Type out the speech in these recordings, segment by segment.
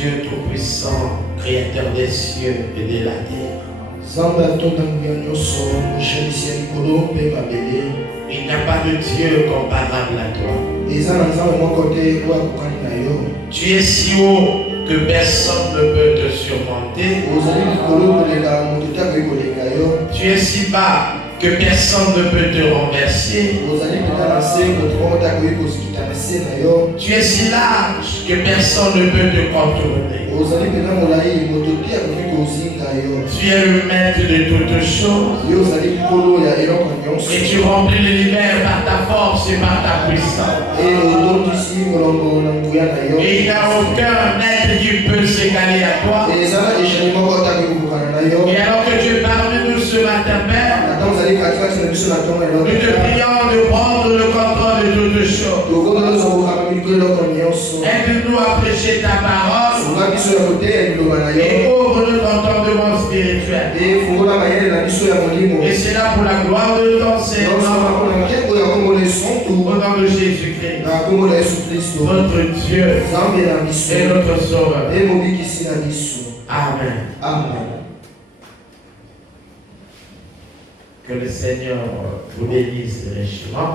Dieu Tout-Puissant, Créateur des cieux et de la terre. Il n'y a pas de Dieu comparable à toi. Tu es si haut que personne ne peut te surmonter. Tu es si bas que personne ne peut te renverser. Tu es si large que personne ne peut te contourner. Tu es le maître de toutes choses. Et tu remplis l'univers par ta force et par ta puissance. Et il n'y a aucun être qui peut s'égaler à toi. Et alors que tu es parmi nous ce matin, Père, nous te prions de prendre le contrôle de toutes choses. Aide-nous à prêcher ta parole et ouvre-nous d'entendement spirituel. Et c'est là pour la gloire de ton Seigneur. Au nom de Jésus-Christ, notre Dieu et notre Sauveur. Amen. Amen. Que le Seigneur vous bénisse richement.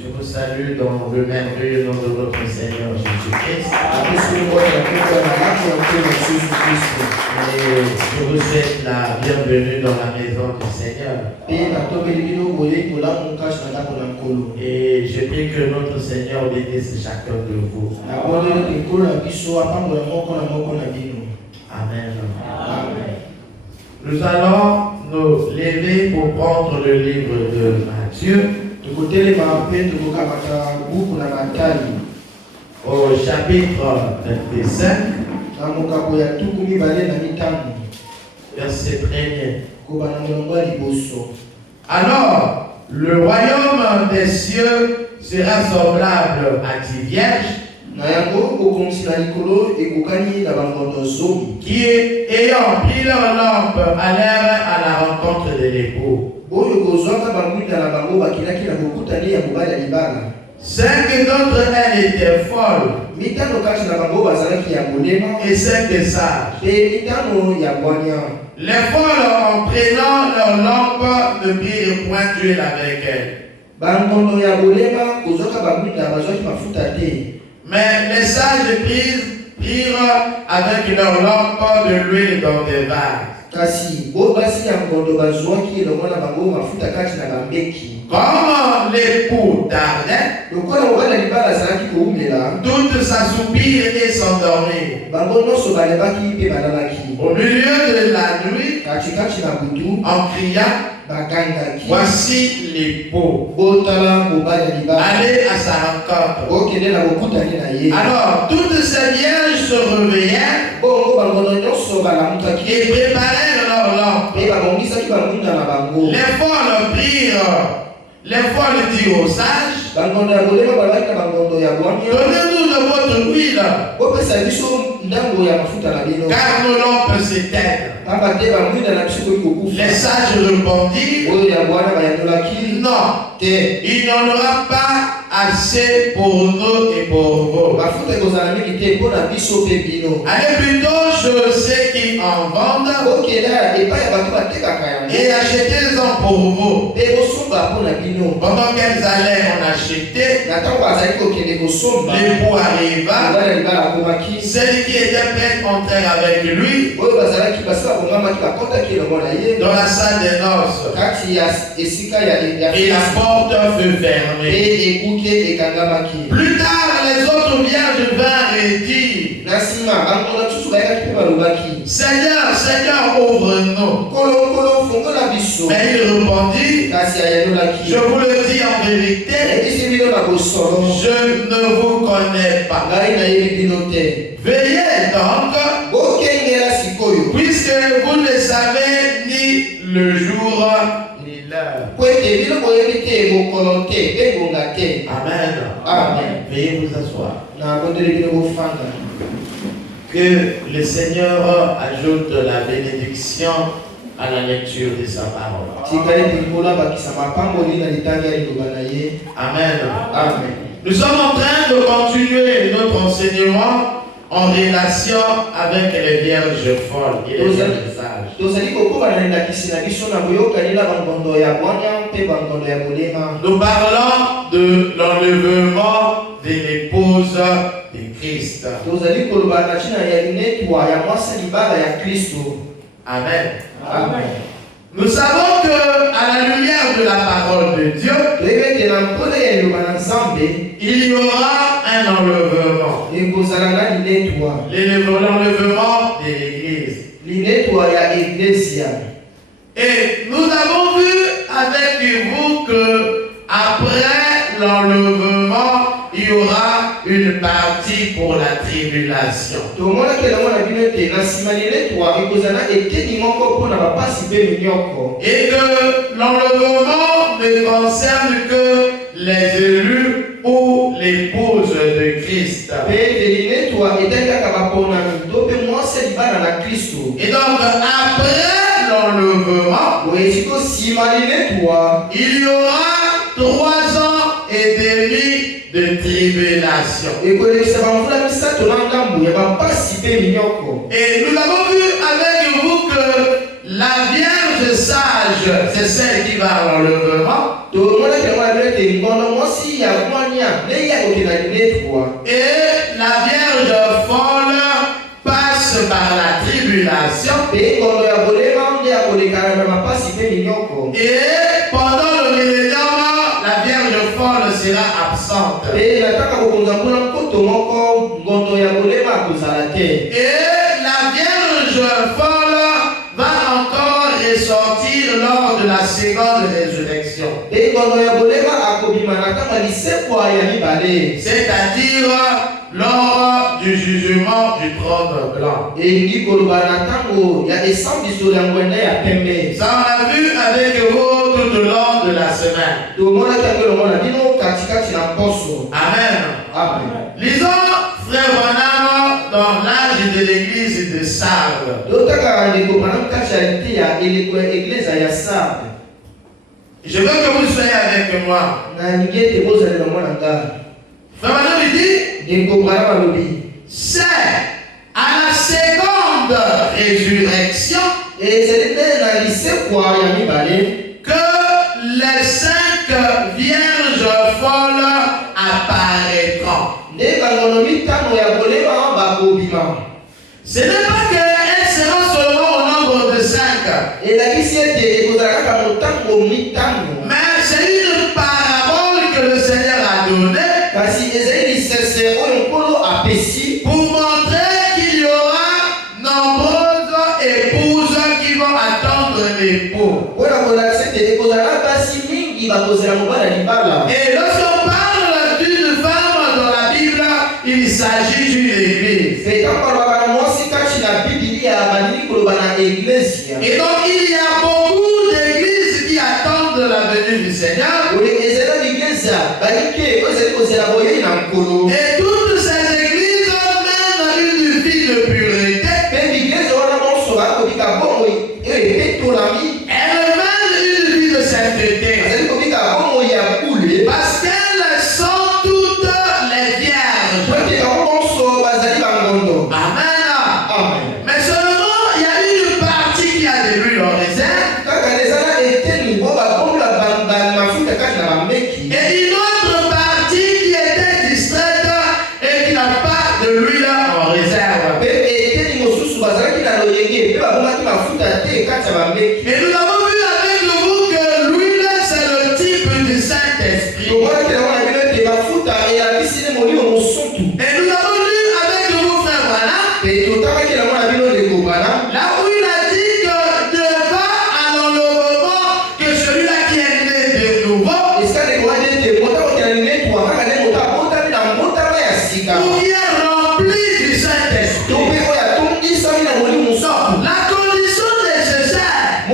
Je vous salue dans le merveilleux nom de notre Seigneur Jésus-Christ. Et je vous souhaite la bienvenue dans la maison du Seigneur. Et je prie que notre Seigneur bénisse chacun de vous. Amen. Amen. Nous allons nous lever pour prendre le livre de Matthieu. Au chapitre 25, verset 1er. Alors, le royaume des cieux sera semblable à 10 vierges qui, ayant pris leur lampe, allèrent à la rencontre de l'époux. 5 d'entre elles étaient folles et 5 sages. Les folles, en prenant leur lampe, ne prirent point d'huile avec elles. Mais les sages prirent avec leur lampe de l'huile dans des vases. Comme l'époux tardait, toutes s'assoupirent et s'endormirent. Au milieu de la nuit, en criant, voici l'époux, allez à sa rencontre. Alors toutes ces vierges se réveillèrent et préparèrent leur lampe. Les folles dirent aux sages, donnez-nous de votre huile, car nos lampes s'éteignent. Les sages répondirent, non, il n'y en aura pas assez pour nous et pour vous. Allez plutôt chez ceux qui en vendent et achetez-en pour vous. Pendant qu'elles allaient en acheter, l'époux arriva. Celles qui étaient prêtes entrèrent avec lui dans la salle des noces. Et la porte fut fermée. Plus tard, les autres vierges vinrent et dirent, Seigneur, Seigneur, ouvre-nous. Mais il répondit, je vous le dis en vérité, je ne vous connais pas. Veillez donc, puisque vous ne savez ni le jour ni l'heure. Amen. Amen. Veuillez vous asseoir. Que le Seigneur ajoute la bénédiction à la lecture de sa parole. Amen. Amen. Amen. Nous sommes en train de continuer notre enseignement en relation avec les vierges folles et les vierges sages. Nous parlons de l'enlèvement de l'épouse de Christ. Amen. Amen. Nous savons que à la lumière de la parole de Dieu, il y aura un enlèvement. L'enlèvement de l'Église. Et nous avons vu avec vous que après l'enlèvement, il y aura une partie pour la tribulation. Et que l'enlèvement ne concerne que les élus ou l'épouse de Christ. Et donc après l'enlèvement, il y aura 3 ans et demi de tribulation. Et nous avons vu avec vous que la Vierge sage, c'est celle qui va à l'enlèvement. Et la Vierge folle passe par la tribulation. Et pendant le millénium, la Vierge folle sera absente. Et la Vierge folle va encore ressortir lors de la seconde résurrection. C'est-à-dire lors du jugement du trône blanc. Ça on a vu avec vous tout au long de la semaine. Amen. Amen. Lisons Frère Branham dans l'âge de l'église de Sardes. Je veux que vous soyez avec moi. Frère Branham dit, c'est à la seconde résurrection que les 5 vierges folles apparaîtront. Ce n'est pas qu'elles seront seulement au nombre de 5. Mais c'est une parabole que le Seigneur a donnée pour montrer qu'il y aura nombreuses épouses qui vont attendre l'époux. Et lorsqu'on parle d'une femme dans la Bible, il s'agit d'une église. Et donc il y a beaucoup d'églises qui attendent la venue du Seigneur. Et toutes ces églises mènent une vie de pureté. Elles mènent une vie de sainteté. Parce qu'elles sont toutes les vierges. Amen. Mais seulement il y a une partie qui a de l'huile en réserve. Et une autre partie qui était distraite et qui n'a pas de l'huile en réserve. Et nous avons vu avec vous que l'huile c'est le type du Saint-Esprit. Et nous avons lu avec vous, frère Branham, là où il a dit que ne va à l'enlèvement que celui-là qui est né de nouveau, ou qui est rempli du Saint-Esprit. La condition nécessaire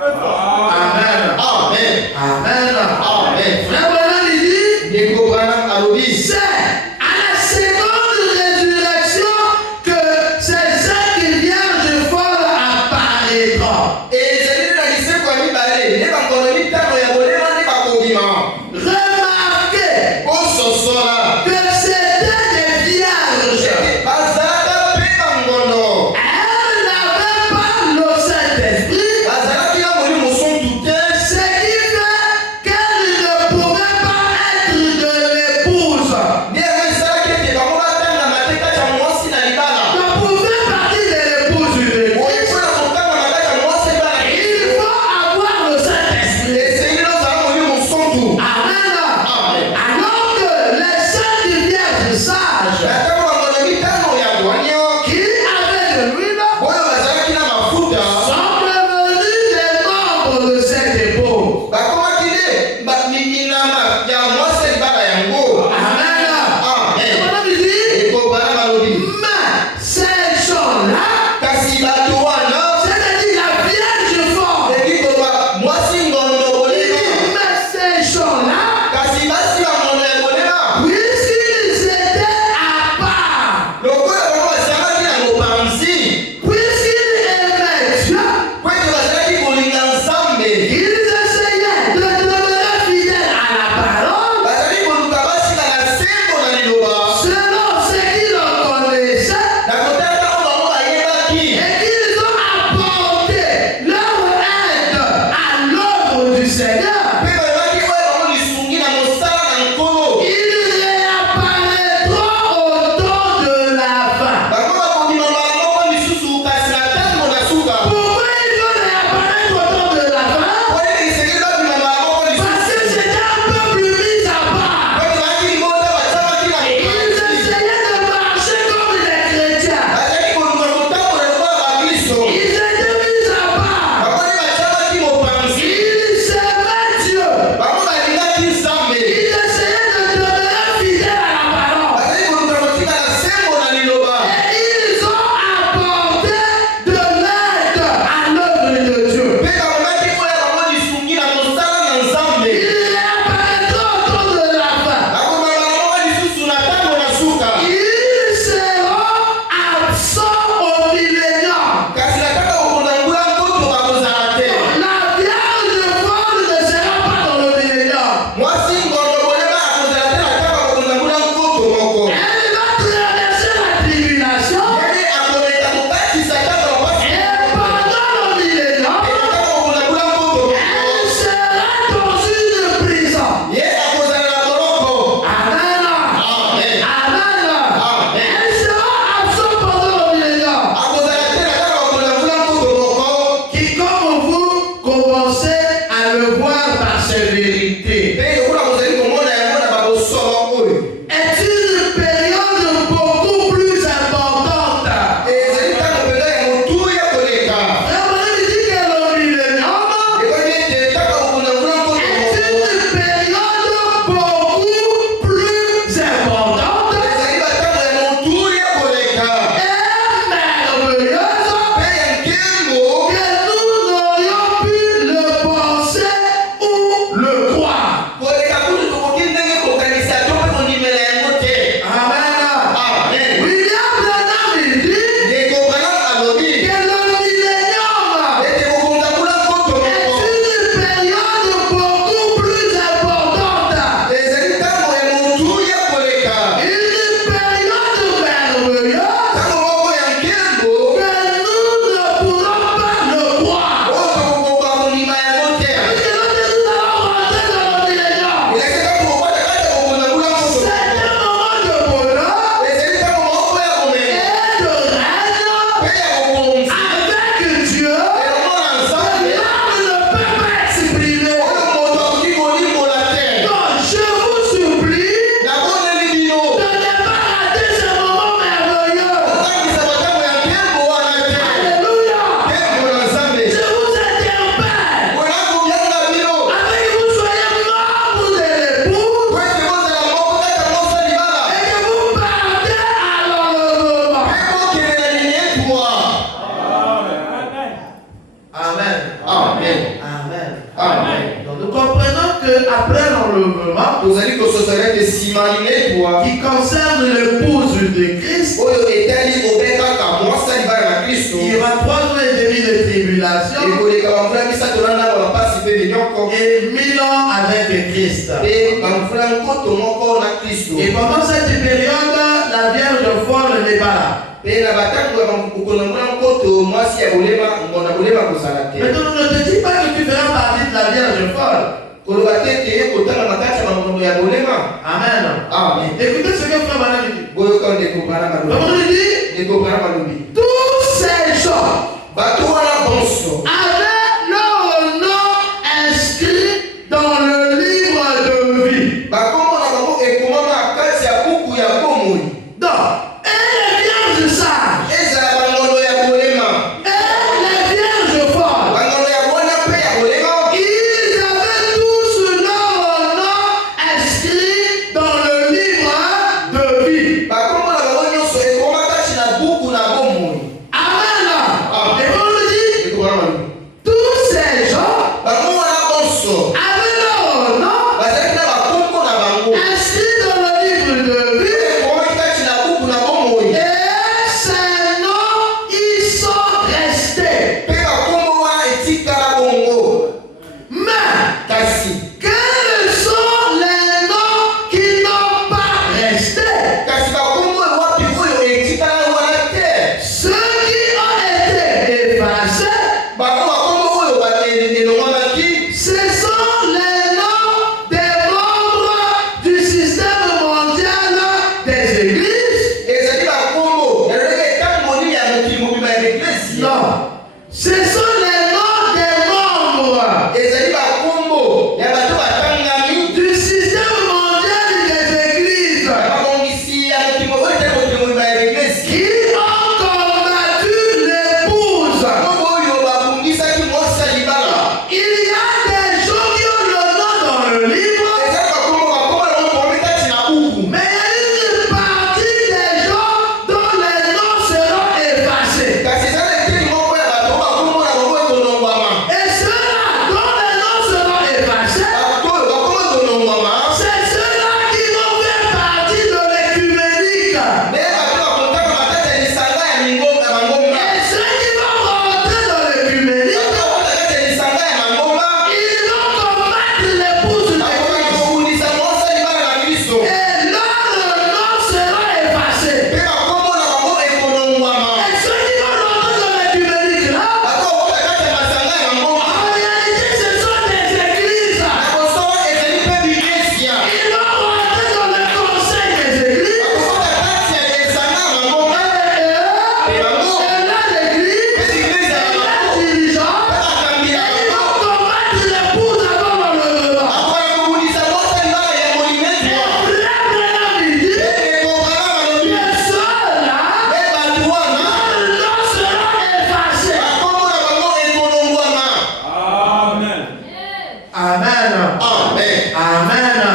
Amen. Amen. Amen. Amen. Frère Branham il dit, Ndeko Branham alobi, c'est à la seconde résurrection que ces cinq vierges folles apparaîtront. ezali na liseko ya mibale nde bakolo mitano ya bolema nde bakobima. Remarquez Ososola que c'était des vierges. bazalaka mpe bangondo, Elles n'avaient pas le Saint-Esprit, bazalaki na molimo sontu te, ce qui fait qu'elles ne pouvaient pas être de l'épouse. nde yango esalaki ete bango batangama te kati ya mwasi na libala. Ne pouvaient partir de l'épouse de Christ. Oyo mpona kotangama kati ya mwasi libala Il Amen. Amen. Amen. Donc nous comprenons qu'après l'enlèvement, qui concerne l'épouse de Christ, il y aura 3 ans et demi de tribulation et 1000 ans avec Christ. Et pendant cette période, la Vierge folle n'est pas là. Maintenant, on ne te dit pas que tu feras partie de la Vierge folle. Amen. Amen. Écoutez ce que Frère Branham dit. Comment il dit? Tous ces gens avaient leur nom inscrit dans le livre de vie. Donc, et les vierges sages, et les vierges folles, ils avaient tous leur nom inscrit dans le livre de vie. Amen. Et on le dit, tous ces gens avaient leur nom inscrit dans le livre de vie. Et ces noms, ils sont restés. Mais quels sont les noms qui n'ont pas resté? Ceux qui ont été effacés, ce sont les noms des membres du système mondial des églises. Non, ce sont les noms des membres du système mondial des églises qui ont combattu l'épouse. Il y a des gens qui ont le nom dans le livre, mais il y a une partie des gens dont les noms seront effacés. Et ceux-là dont les noms seront effacés, c'est ceux-là qui vont faire partie de l'écuménique. Et ceux qui vont rentrer dans l'écuménique, ils vont combattre l'épouse de Christ. Et leur nom sera effacé. Et ceux qui vont rentrer dans l'écuménique là, en réalité, ce sont des églises. Ils vont rentrer dans le conseil des églises. Et là, l'église, les dirigeants, ils vont combattre l'épouse avant l'enlèvement. Amen.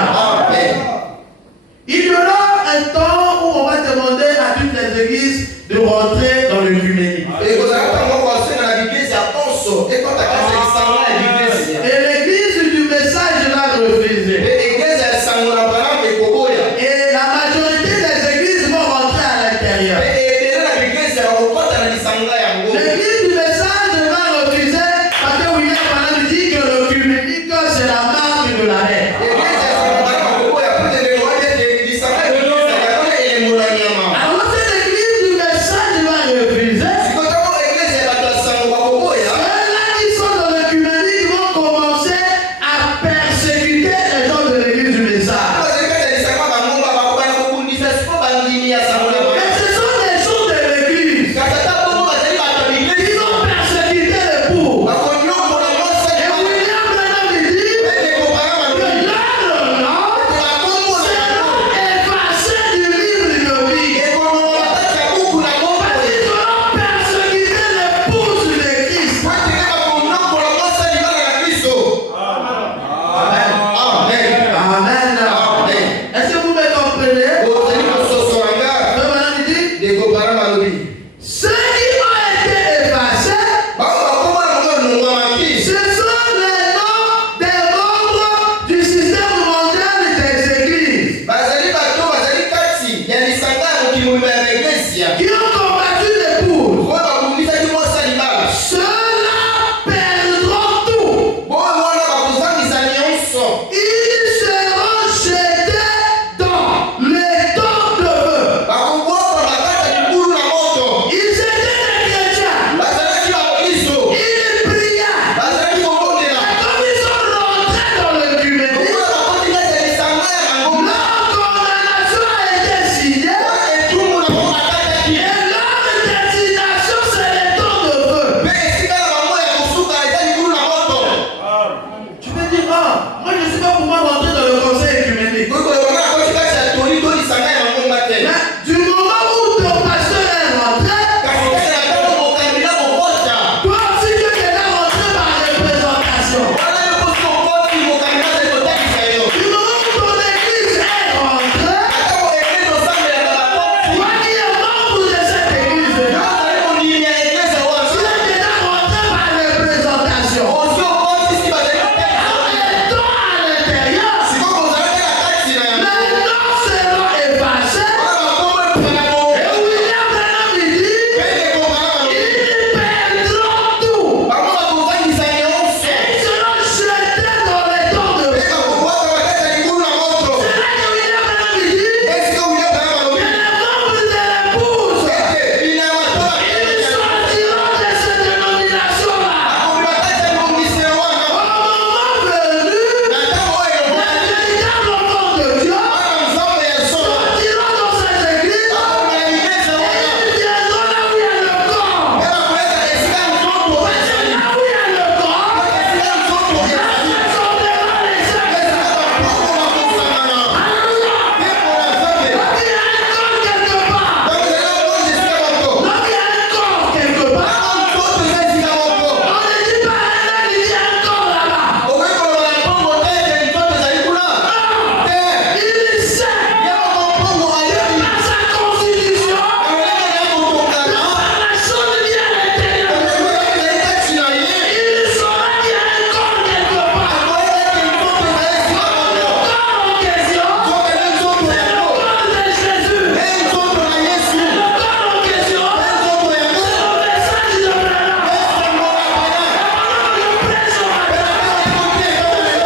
Il y aura un temps où on va demander à toutes les églises de rentrer dans l'œcuménique. Et l'église du message va refuser. Et la majorité des églises vont rentrer à l'intérieur. L'église du message va refuser parce que William Branham dit que l'œcuménique c'est la marque de la haine. Alors cette église du message va refuser. Ceux-là qui sont dans l'œcuménique nini? Ce sont les noms des membres du système mondial des églises Bazali bato bazali kati ya lisanga ya mokili ya iglesia. qui ont combattu l'épouse. Oyo bakumisaki mwasi libala. Ceux-là perdront tout. Boyo wana bakozangisa nyonso. Ils seront jetés dans les temps de feu. Bakobwaka bakata libulu na moto. Ils étaient des chrétiens. Bazalaki bakristo. Ils priaient. Bazalaki kobondela. Comme ils sont rentrés dans le l'œcuménisme, Oyo bakoti kati ya lisanga ya bango. leur condamnation a été signée. Etumbu na bango bakataki. Et leur destination, c'est les temps de feu. Mpe esika na bango ya kosuka eza libulu na moto. Tu peux dire, ah, moi je ne suis pas pour moi rentrer dans le conseil écuménique. Oyo kolonga akoti kati ya toli to lisanga ya bango mbate. Mais du moment où ton pasteur est rentré, Kasi kati na ntango mokambi na kokota. toi aussi tu es déjà rentré par représentation. Wana yo kosi okoti mokambi na ze kotakisa yo. Du moment où ton église est rentrée, Atako eglise osambelaka bakoti. toi qui es membre de cette église-là, Nazali mondimi ya eglise tu wana. es déjà rentré par représentation. Osi okoti si bazali kotakisa. Et toi à l'intérieur, Sikoyo kozalaki na kati na yango. les noms seront effacés. Wana bakombo epusana Et bongo. William Branham il dit, Pende kongala balobi. ils perdront tout. Bango bakozangisa nyonso. Et ils seront jetés dans les temps de Mpe feu. bakobwaka bakati ya libulu na moto. C'est là que William Branham il dit, Esika William Branham que alobi. les membres de l'épouse, Ete bina ya bato ils sortiront de cette dénomination-là. bakomi bakati ya bongiselo wana. Au moment venu, Na ntango oyo les véritables enfants de Dieu wana nzambe ya solo. sortiront dans cette église Bakomi na iglesia et wana. ils viendront là où il y a le corps. Mpe bakoleka esika nzoto Parce que ezali. là où il y a le corps, Esika nzoto là ezali. se sortira les saints. Esika bapoko bakosangana. Mpe mpona nzambe. Donc il y a un corps quelque part. Donc ezali okonzi esika moko. Donc il y a un corps quelque part. Wana nzoto eza esika moko. On ne dit pas un âne, il y a un corps là-bas. Okoki koloba na mpongo te ete nzoto ezali kuna. Te. Il sait Ye moko mpongo ayebi. par sa constitution, Elenge na ye kotongana. par la chose liée à l'intérieur. Okoki ezali kati na ye. Il saura qu'il y a un corps quelque part. Akoyeba ete nzoto ezali esika moko. Corps en question, Nzoto eza nzoto c'est le yango. corps de Jésus. Ye nzoto na Yesu. Le corps en question, Ye nzoto yango. c'est le message de Branham. Ye sango na Bwana. Alors le prêche au matin,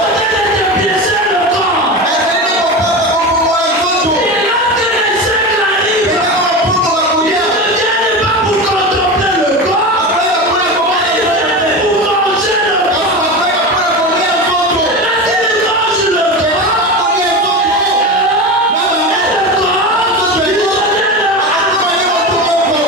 peut-être de piéger le corps. Ezali kopata kokombola nzoto. Et lorsque les cercles arrivent, Eza mapoko bakolia. ils ne viennent pas pour contempler le corps, Akoyeba mpona komona ils nzoto. viennent pour manger le corps. Akoyeba mpona kolia nzoto. Lorsqu'ils mangent le corps, Akolia nzoto. Na bango. Nzoto yango. Akokoma ye moto moko.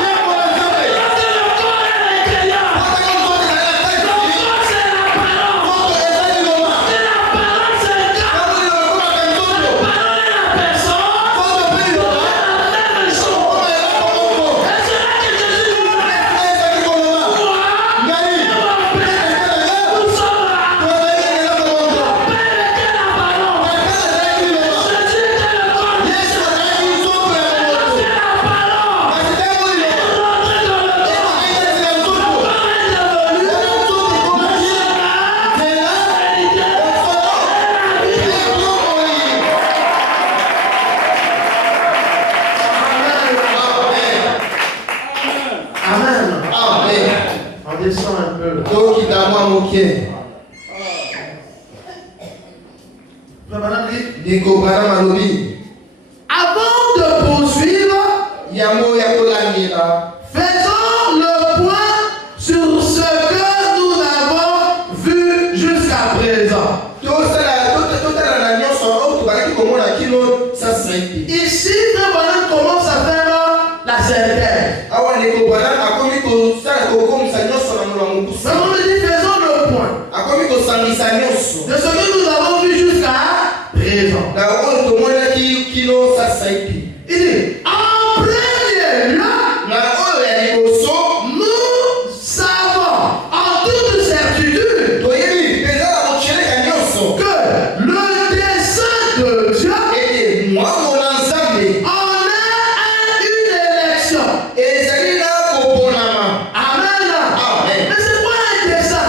Ye mpona nzambe. lorsque le corps est à l'intérieur, Mpona nzoto ezali na le kati. corps c'est la parole. Nzoto eza liloba. Et la parole c'est le corps. Ntango liloba ekomaka nzoto. La parole est la personne. Nzoto mpe liloba. La même chose. Ekoma eloko moko. Et c'est là que Jésus dit, Ezali koloba. moi, Ngai. et mon Père, nous sommes là. Tozali eloko moko. Père était la parole. Kaka azali liloba. Jésus était le corps. Yesu azalaki nzoto ya moto. C'est la parole. Kasi ntango liloba. Rentrez dans le corps. Ekokaki na nzoto. Corps est devenu Wana nzoto ekomaki. Nzela. Efolo. Ebongoli. Amen. Amen. On descend un peu. Tokita mwa moke. Frère Branham dit, Ndeko Branham alobi. avant de poursuivre, Yango ya kolandela. faisons le point sur ce que nous avons vu jusqu'à présent. Totala na nyonso oyo tobandaki komona kino sasa ete. Ici, Frère Branham commence à faire la synthèse. Awa ndeko Branham akomi kosala kokomisa nyonso na molwa mokusa. Frère Branham dit, faisons le point Akomi kosangisa nyonso. de ce que nous avons vu jusqu'à présent. Na oyo tomonaki kino sasa ete. Il dit, en premier lieu, Na oyo ya liboso nous savons en toute certitude toyebi mpenza na kocheleka nyonso que le dessein de Dieu ete mwango na Nzambe en est une élection. ezali na koponama. Amen. Amen. Mais c'est quoi un dessein?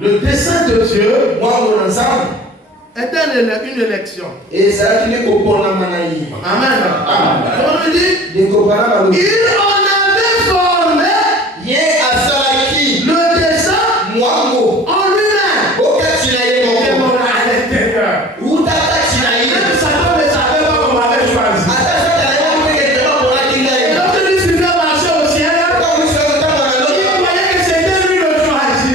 Le dessein de Dieu est une élection. Amen. Comment on dit? Il en avait formé le dessein en lui-même. À l'intérieur. Même Satan ne savait pas qu'on avait choisi. Et lorsque lui suivait marcher au ciel, il croyait que c'était lui le choisi.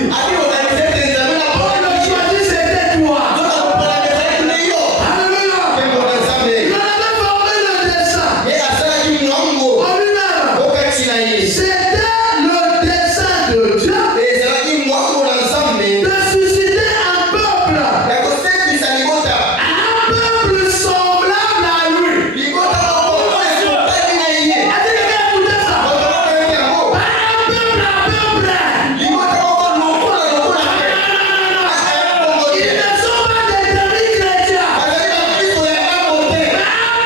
Oh, le choisi c'était toi. Alléluia. Il en avait formé le dessein en lui-même. C'était le dessein de Dieu de susciter un peuple semblable à lui. Est-ce que quelqu'un écoutait ça? Un peuple. Ils ne sont pas des demi-chrétiens. Un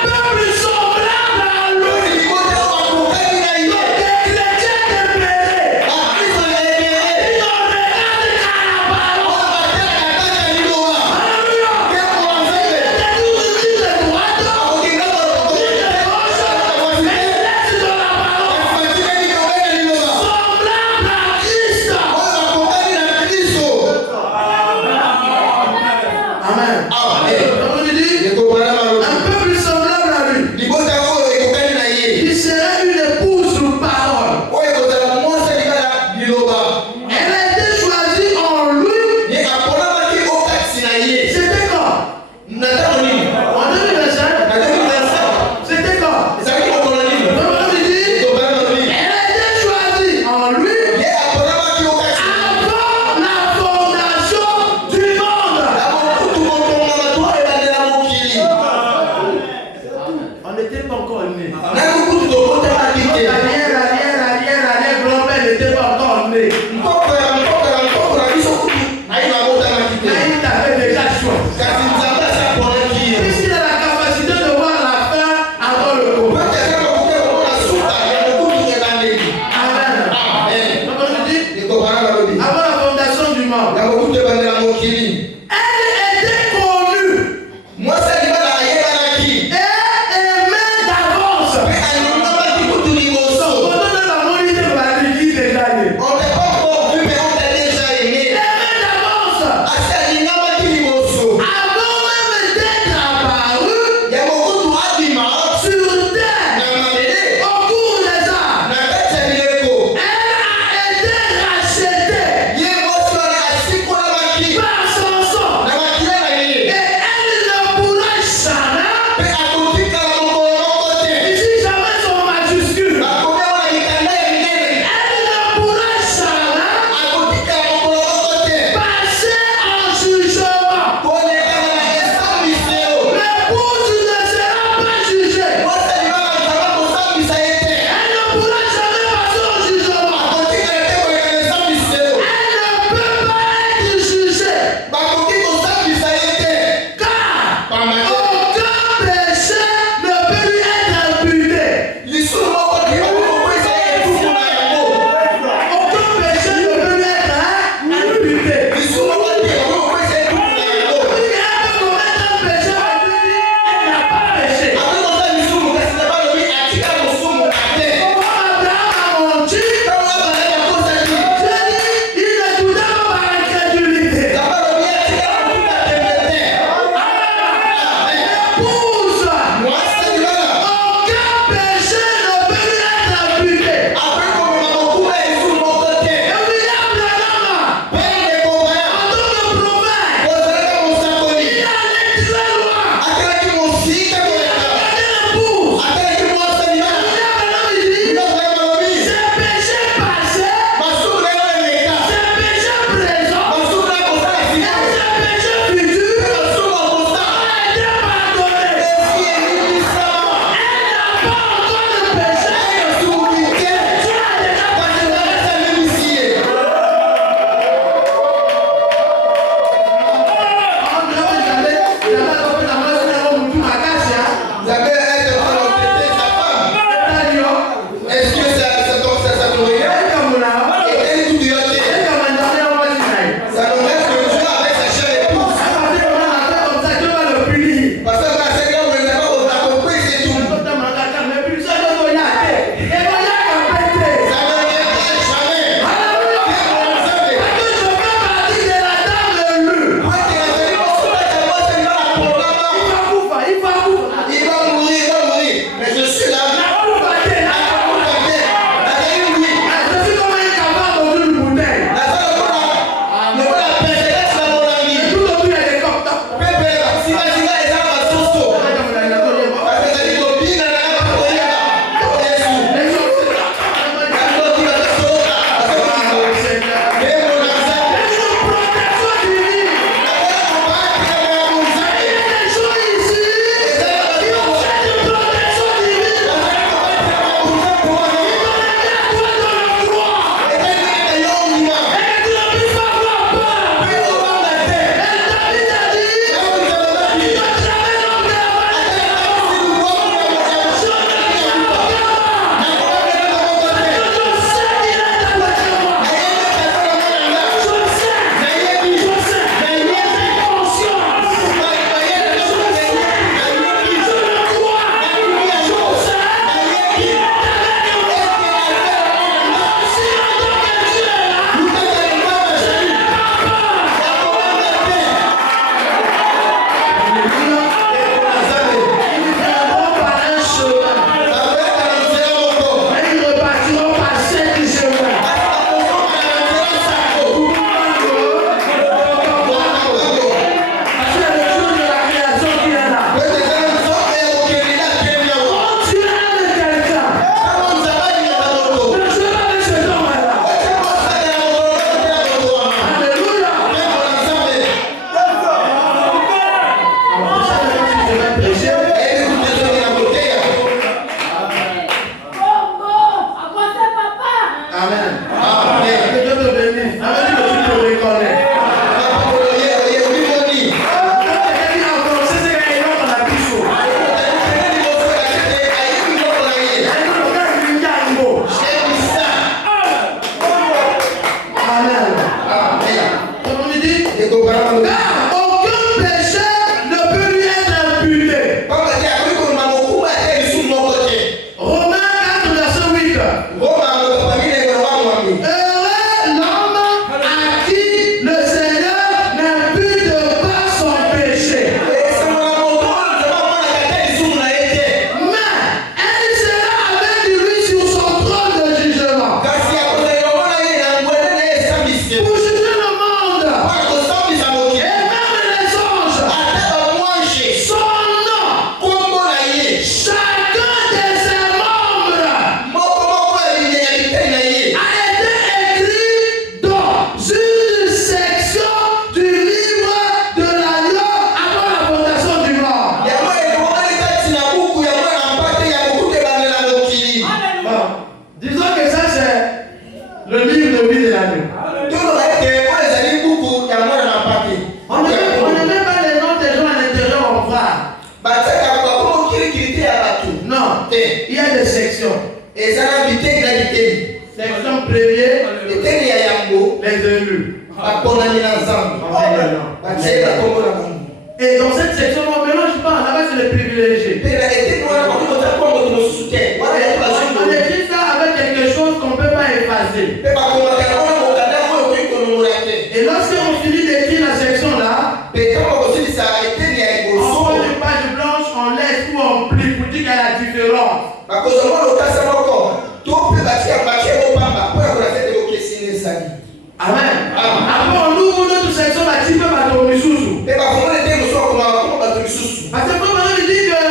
peuple semblable à lui. Donc des chrétiens Amen. Que Dieu te bénisse. Amen. Que tu te reconnais. Il y a des sections. Section première, les élus. Et dans cette section, on ne mélange pas, là-bas c'est les privilégiés. On écrit ça avec quelque chose qu'on ne peut pas effacer. Et lorsqu'on finit d'écrire la section là, on prend une page blanche, on laisse ou on plie pour dire qu'il y a la différence. Amen. Après on ouvre notre section, on va dire que parce que comme on dit que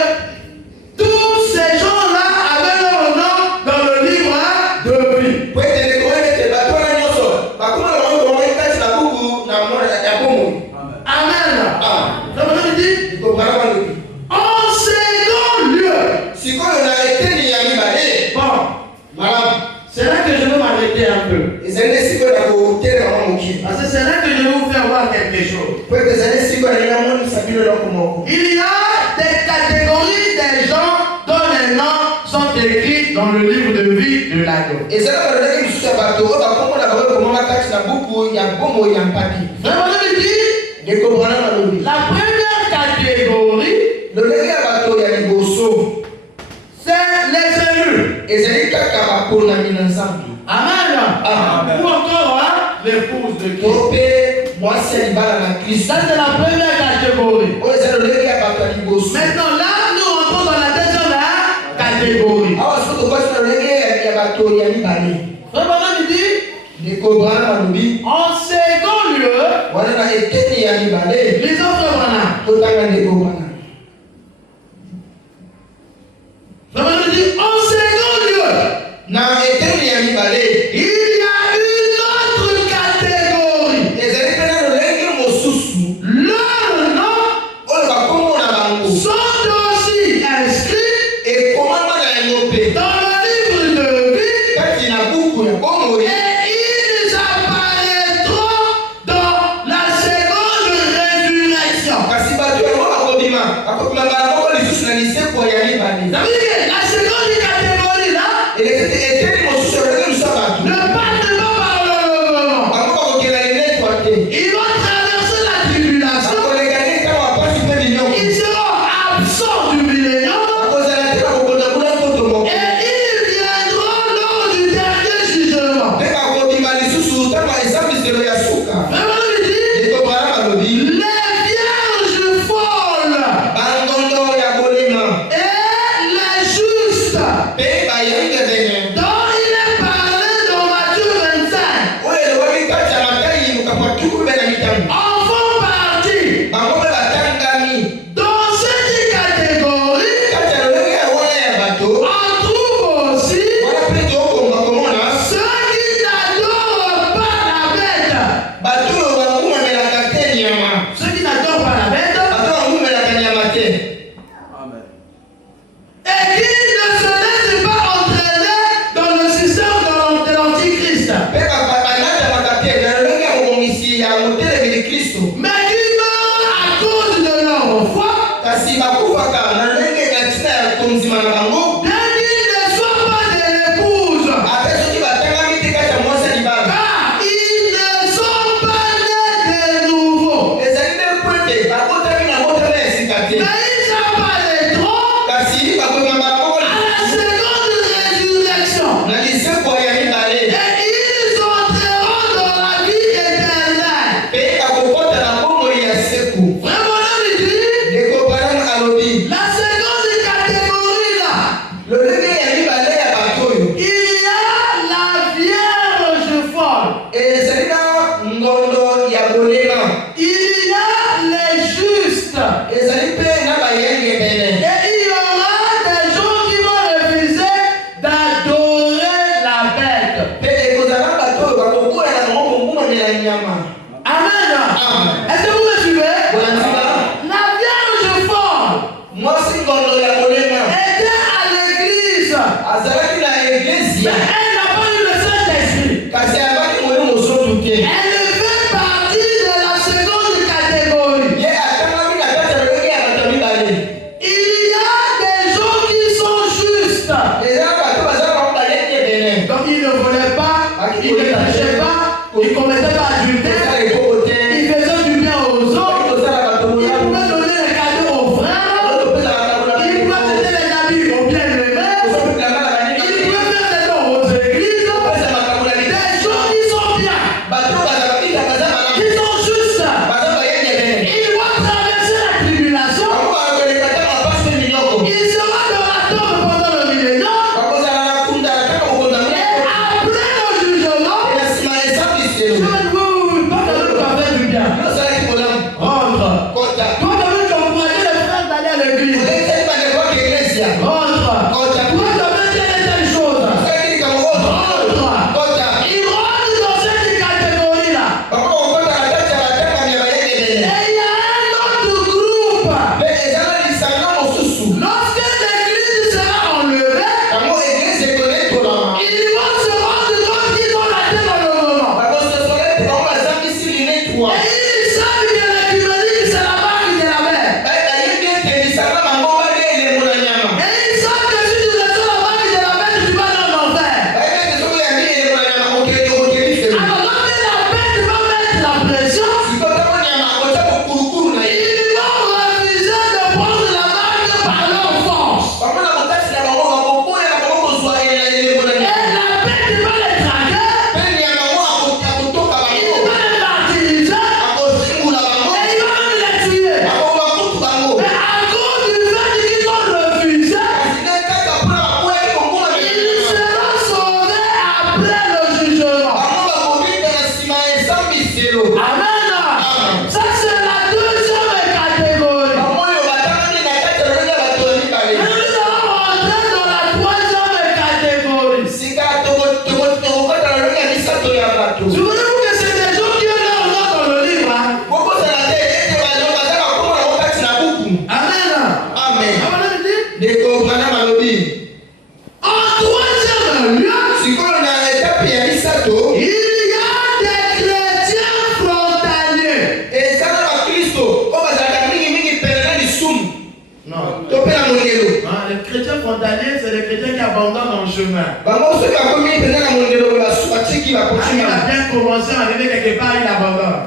tous ces gens-là avaient leur nom dans le livre de vie. Amen. Donc on dit en second lieu. Bon, c'est là que je veux m'arrêter un peu. Parce que c'est là que je vais vous faire voir quelque chose. Il y a des catégories des gens dont les noms sont écrits dans le livre de vie de l'agneau. La première catégorie, c'est les élus. Amen. Ou encore l'épouse de Christ. Ça c'est la première catégorie. Maintenant là, nous rentrons dans la deuxième catégorie. Vraiment, il dit, en second lieu, les autres voilà. Vraiment, il dit, en second lieu, il y a une autre catégorie. Leurs noms sont aussi inscrits dans le livre de vie et ils apparaîtront dans la seconde résurrection. Ça veut dire que la seconde Mais qui meurent à cause de leur foi. Dès qu'ils ne soient pas de l'épouse. Car ils ne sont pas nés de nouveau. Mais ils n'ont pas les droits à la seconde résurrection. Et ils entreront dans la vie éternelle. Vraiment, on dit, la seconde catégorie là, il y a la vierge folle. Il y a les justes. Et il y aura des gens qui vont refuser d'adorer la bête. Amen. Est-ce que vous me suivez? La vierge folle était à l'église. Mais elle n'a pas eu le Saint-Esprit. Elle fait partie de la seconde catégorie. Il y a des gens qui sont justes. Donc ils ne volaient pas, ils ne péchaient pas, ils ne commettaient pas adultère, ils faisaient du bien aux autres, ils pouvaient donner les cadeaux aux frères, ils pouvaient donner les habits aux bien-aimés, ils pouvaient faire des dons aux églises, des gens qui sont bien, qui sont justes. Ils vont traverser la tribulation, ils seront dans la tombe pendant le millénaire, et après le jugement, je vais vous parler de faire du bien. Rentre. Toi, tu as vu qu'on encourager les frères d'aller à l'église. Rentre. Toi, tu as vu telle chose. Rentre. Ils rentrent dans cette catégorie-là. Et il y a un autre groupe. Lorsque l'église sera enlevée, ils vont se rendre compte qu'ils ont raté dans le moment. Et ils savent que l'écuménisme, c'est la marque de la bête. Et ils savent que si tu reçois la marque de la bête, tu vas dans l'enfer. Alors lorsque la bête va mettre la pression, ils vont refuser de prendre la marque par leur force. Et la bête va les traquer, il va les martyriser, et il va même les tuer. Mais à cause du fait qu'ils ont refusé, ils seront sauvés après le jugement. Amen. Ça, c'est la deuxième catégorie. Et nous allons rentrer dans la troisième catégorie. Souvenez-vous que c'est des gens qui ont leur nom dans le livre. Hein? Amen. Amen. Amen. En troisième lieu, il y a des chrétiens frontaliers. Non. Les chrétiens frontaliers, c'est les chrétiens qui abandonnent en chemin. Il a bien commencé à arriver quelque part, il abandonne.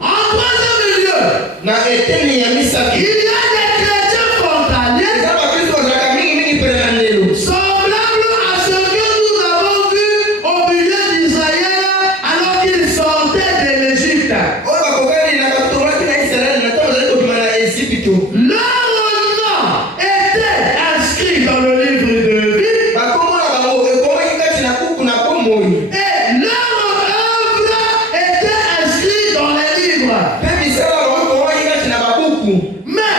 En troisième lieu, il y a des chrétiens frontaliers semblables à ce que nous avons vu au milieu d'Israël alors qu'ils sortaient de l'Égypte. Leur nom était inscrit dans le livre de vie et leur œuvre était inscrite dans les livres. Mais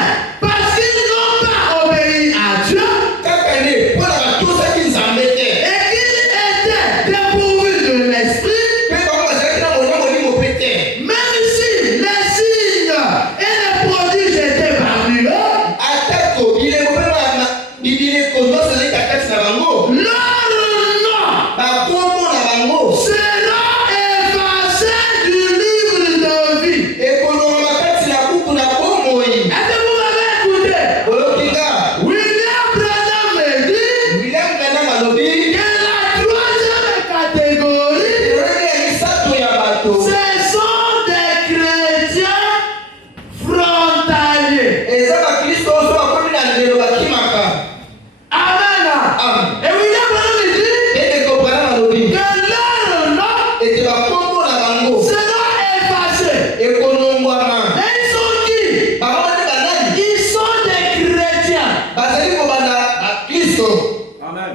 Amen.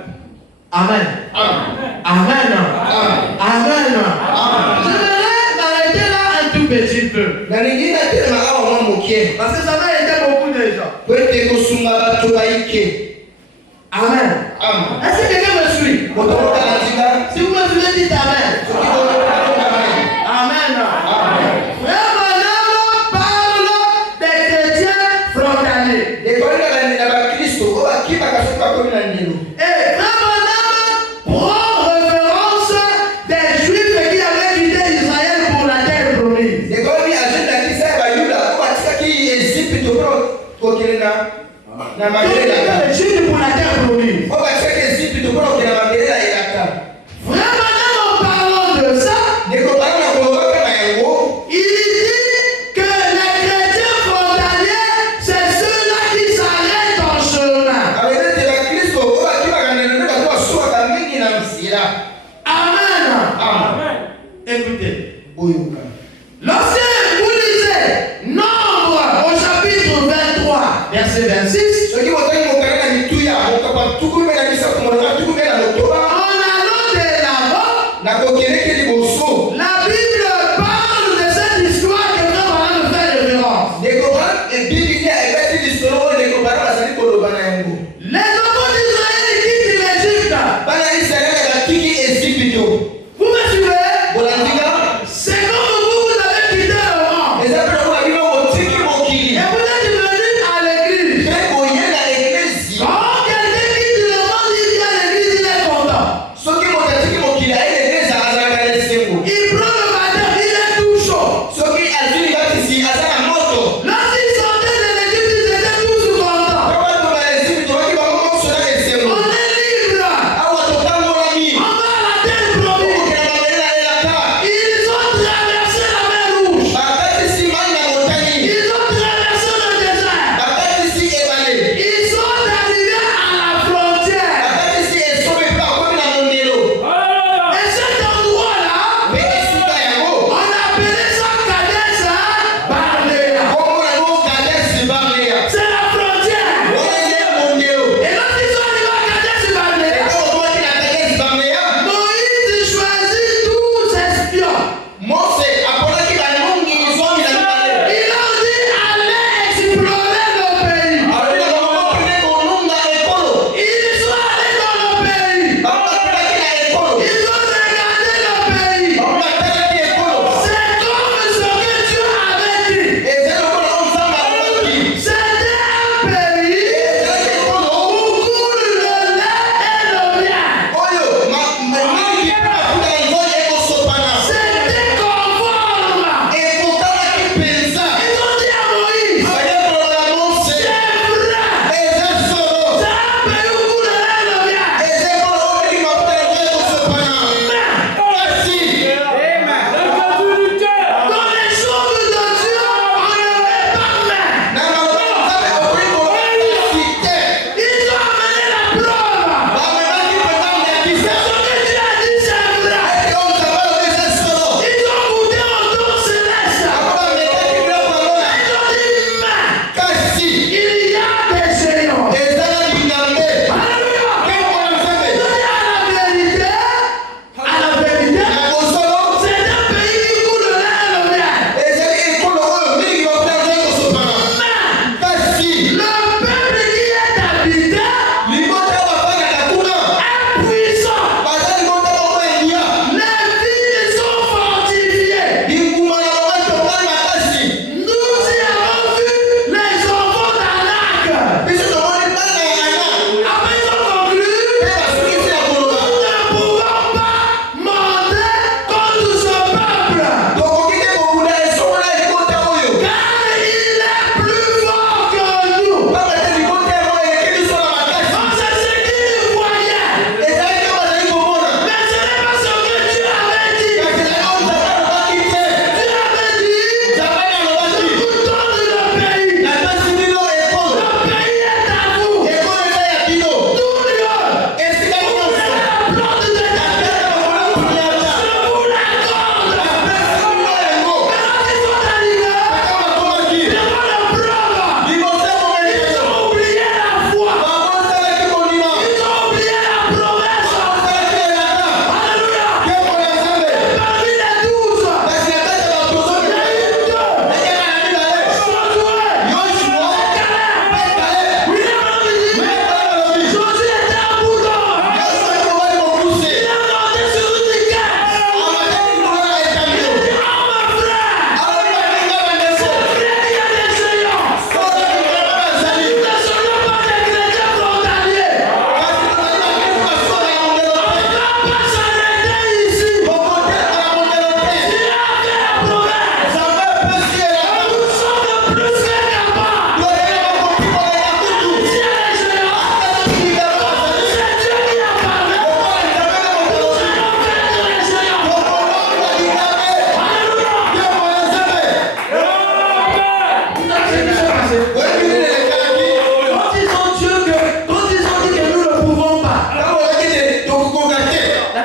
Amen. Amen. Amen. J'aimerais m'arrêter là un tout petit peu. Parce que ça va aider beaucoup de gens. Amen. Est-ce que quelqu'un me suit? Si vous me suivez, dites Amen. Amen. Frère Branham parle des chrétiens frontaliers. Et Frère Branham prend référence des Juifs qui avaient quitté Israël pour la terre promise. Les Juifs pour la terre promise. Frère Branham, en parlant de ça, il dit que les chrétiens frontaliers, c'est ceux-là qui s'arrêtent en chemin. Amen. Écoutez. Lorsque vous lisez Nombre au chapitre 23, verset 26, en allant de l'avant, la Bible parle de cette histoire que Frère Branham fait référence. Les enfants d'Israël quittent l'Égypte. Vous me suivez? C'est comme vous avez quitté le monde. Et vous êtes venu à l'église. Quand quelqu'un quitte le monde, il vient à l'église, il est content. Il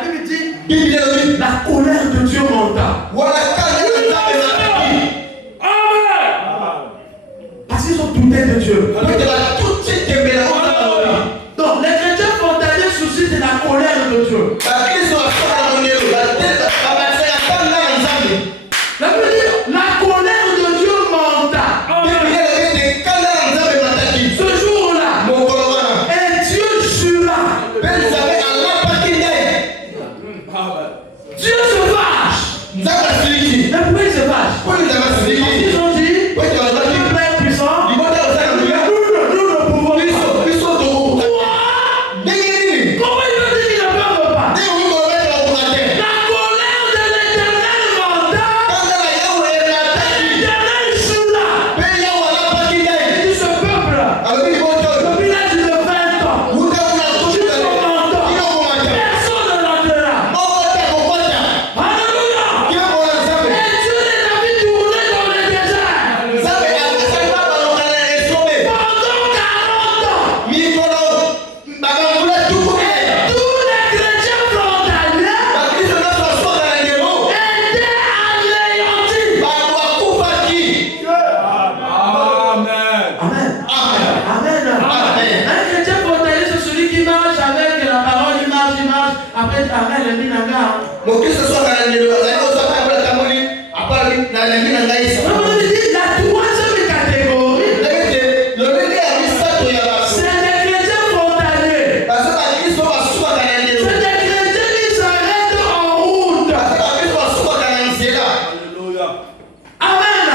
Bible dit la colère de Dieu monta. Parce qu'ils ont douté de Dieu. Donc les chrétiens frontaliers suscitent la colère de Dieu. Ça veut dire la colère de Dieu monta. Ce jour-là, et Dieu jura. Dieu se fâche. Mais pourquoi il se fâche? Parce qu'ils ont dit, le Père puissant, nous ne pouvons pas. Comment il peut dire qu'il ne peut pas? La colère de l'Éternel monta. L'Éternel jura. Il dit ce peuple-là, le village de 20 ans, jusqu'au menton, personne ne l'entrera. Alléluia. Et Dieu les a vus tourner dans le désert pendant 40 ans. Et tous les chrétiens frontaliers étaient anéantis. Amen. Un chrétien frontalier, c'est celui qui marche avec la parole, il marche. Après, amen, le minanga. La troisième catégorie, c'est les chrétiens frontaliers. C'est des chrétiens qui s'arrêtent en route. Amen.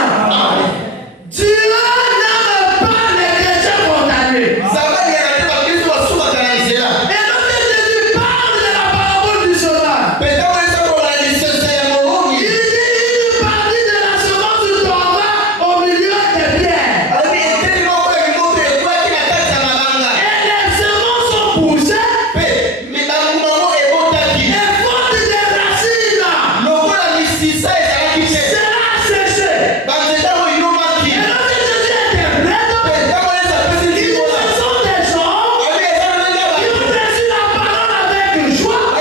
Dieu n'aime pas les chrétiens frontaliers. Et lorsque Jésus parle de la parabole du cheval, il dit une partie de la semence tomba au milieu des pierres. Et les semences sont poussées et font des racines. Cela séché. Et lorsque Jésus interprète, il dit ce sont des gens qui ont reçu la parole avec joie. Et à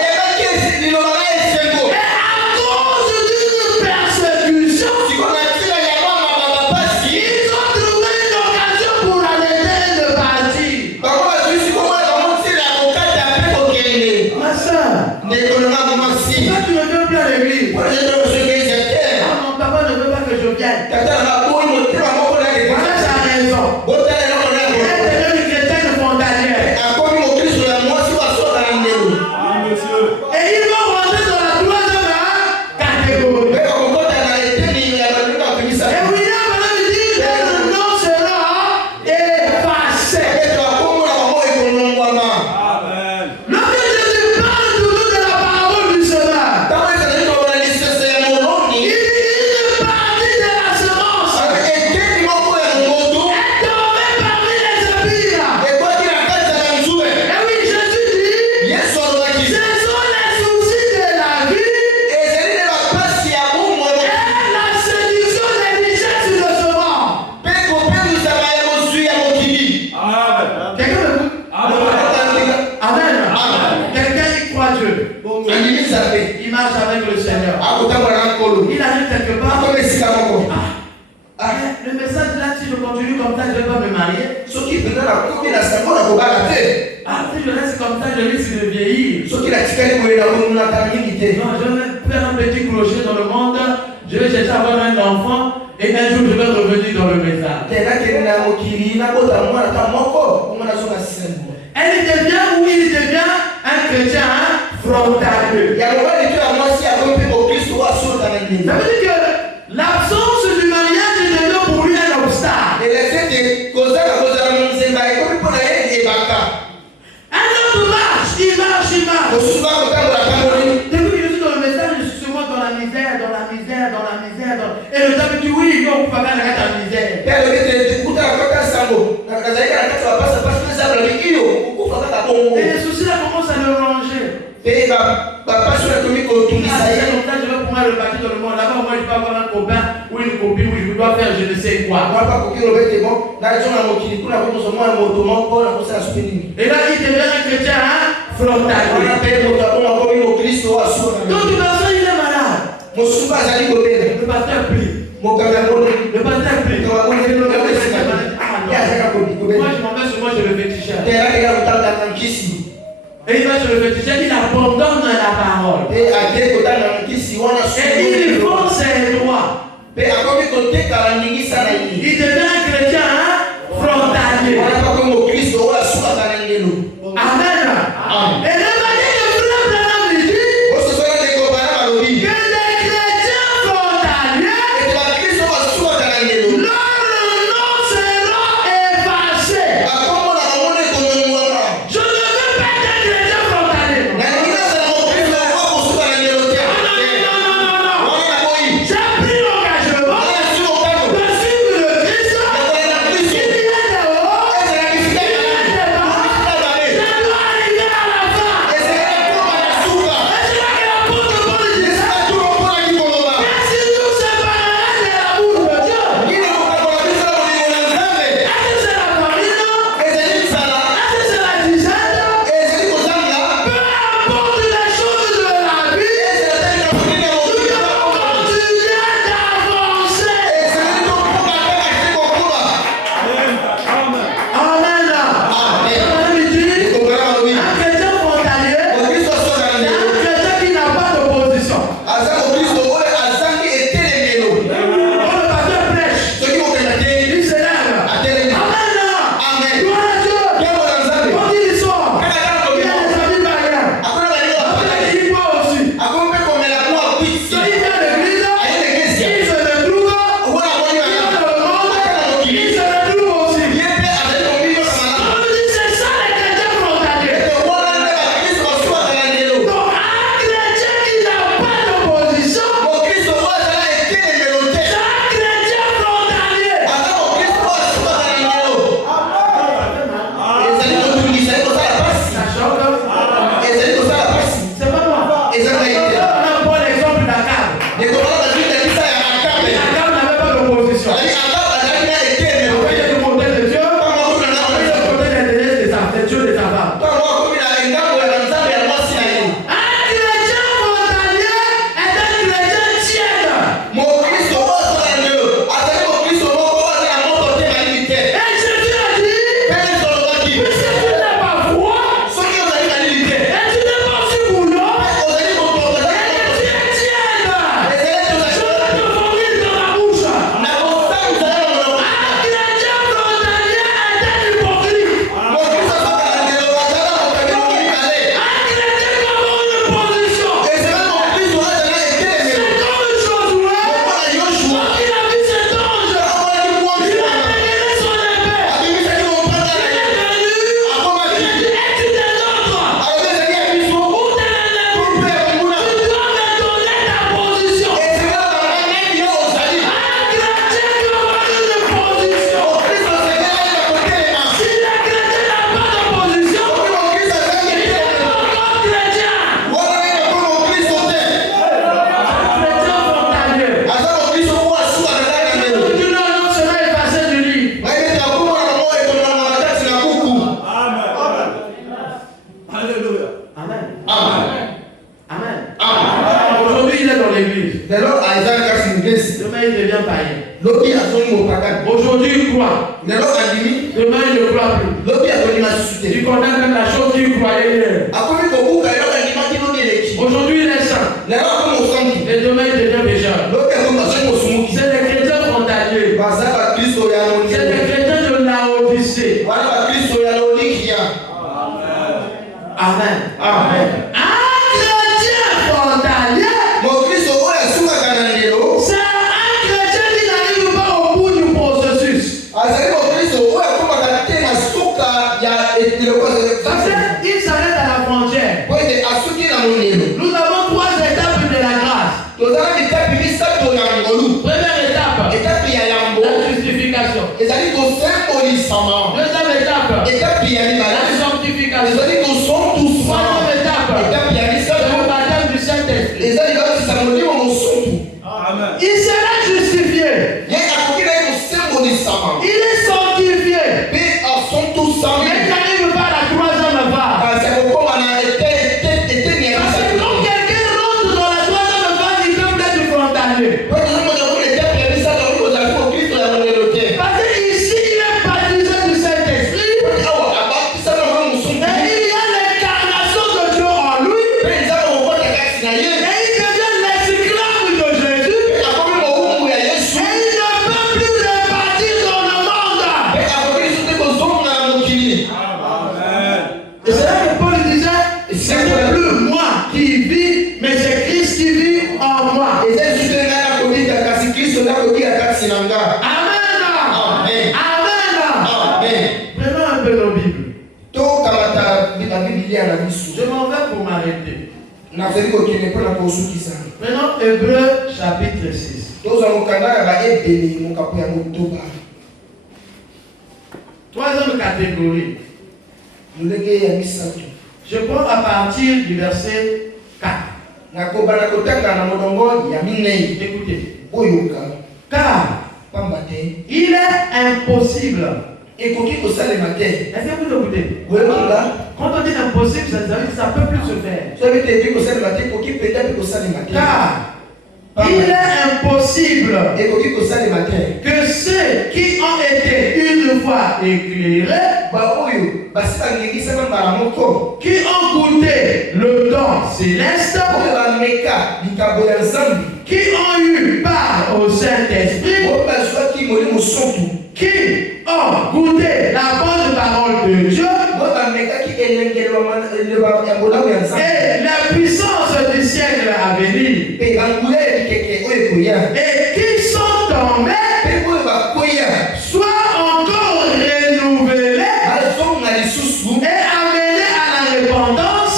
cause d'une persécution, ils ont trouvé une occasion pour arrêter de partir. Ma soeur, pourquoi tu ne veux plus à l'église? Ah, mon papa ne veut pas que je vienne. Voilà sa raison. Elle est devenue chrétienne frontalière. Et ils vont rentrer dans la troisième catégorie. Et William avait dit que le nom sera effacé. Lorsque Jésus parle toujours de la parabole du cheval, il dit une partie de la semence est tombée parmi les épines. Et oui, Jésus dit, ce sont les soucis de la vie et la séduction des richesses de ce monde. Quelqu'un me dit, Amen. Quelqu'un y croit Dieu. Il marche avec le Seigneur. Il arrive quelque part. Le message là, si je continue comme ça, je ne vais pas me marier. Si je reste comme ça, je risque de vieillir. Non, je vais faire un petit crochet dans le monde. Je vais chercher à avoir un enfant. Et un jour, je vais revenir dans le message. Elle devient ou il devient un chrétien frontalier. Ça veut dire que l'absence du mariage devient pour lui un obstacle. Un autre marche, il marche. Depuis que je suis dans le message, je suis souvent dans la misère. Et le diable dit oui, on ne peut pas faire la misère. Et les soucis là commencent à le ranger. Je vais pouvoir le bâtir dans le monde. Là-bas, moi, je peux avoir un copain ou une copine où je dois faire je ne sais quoi. Et là, il devient un chrétien frontalier. D'autres personnes, il est malade. Le pasteur prie. Le pasteur prie. Moi, je m'en mets sur moi, je le féticheur. Et il va sur le féticheur, il abandonne la parole. Et il vend ses droits. Il devient un chrétien frontalier. Amen. Et le mari de Frère Branham lui dit que les chrétiens frontaliers, leur nom sera effacé. Je ne veux pas être chrétien frontalier. Non. J'ai pris l'engagement de suivre le Christ. Il y a des hauts, il y a des bas. Je dois arriver à la fin. Et c'est là que la porte de Paul dit ça. Et si nous séparons de la bouche de Dieu, est-ce que c'est la famille? Est-ce que c'est la dizaine? Peu importe les choses de la vie, nous devons continuer d'avancer. Amen. On lui dit, un chrétien frontalier, c'est un chrétien qui n'a pas d'opposition. Quand le pasteur prêche, il s'élève. Amen. Gloire à Dieu. Quand il sort, il y a des amis barrières. Il boit aussi. Quand il vient à l'église, il se retrouve. Il va dans le monde, il se retrouve aussi. On lui dit, c'est ça les chrétiens frontaliers. Donc, un chrétien qui n'a pas d'opposition, c'est un chrétien frontalier. Ça choque. C'est pas moi. On prend l'exemple de Akab. Akab n'avait pas d'opposition. Il était du côté de Dieu, il était du côté des dieux des avares. Un chrétien frontalier est un chrétien tiède. Et Jésus a dit, puisque tu n'as pas froid, et tu n'es pas aussi bouillon, et que tu es tiède, je vais te vomir dans la bouche. Un chrétien frontalier est un hypocrite. Un chrétien qui a une position. C'est comme Josué, quand il a vu cet ange, il a dégaîné son épée. Il est venu, il a dit, es-tu des nôtres? Ou de l'ennemi? Tu dois me donner ta position. Un chrétien qui a une position. Si le chrétien n'a pas de position, il n'est pas encore chrétien. Chrétien frontalier. Tu n'as non sera effacé du livre. Amen. Aujourd'hui, il est dans l'église. Demain, il devient païen. Aujourd'hui, il croit. Demain, il ne croit plus. Tu condamnes même la chose qu'il croyait hier. Aujourd'hui, il est saint. Et demain, il devient pécheur. C'est des chrétiens frontaliers. C'est des chrétiens de Laodicée. Amen. Un chrétien frontalier, c'est un chrétien qui n'arrive pas au bout du processus. Parce qu'il s'arrête à la frontière. Nous avons 3 étapes de la grâce. Première étape, la justification. Deuxième étape, la sanctification. Troisième étape, le baptême du Saint-Esprit. Il sera justifié. Il est sanctifié. Mais il n'arrive pas à la 3e vague. qui vit, mais c'est Christ qui vit en moi. Amen. Amen. Amen. Prenons un peu nos Bibles. Je m'en vais pour m'arrêter. Maintenant, Hébreu chapitre 6. Troisième catégorie. Je prends à partir du verset 4. Écoutez. Car il est impossible. Est-ce que vous écoutez? Quand on dit impossible, ça veut dire que ça ne peut plus se faire. Car il est impossible que ceux qui ont été une fois éclairés, qui ont goûté le don céleste, qui ont eu part au Saint-Esprit, qui ont goûté la bonne parole de Dieu et la puissance du siècle à venir, et qui sont tombés, soit encore renouvelés et amenés à la repentance,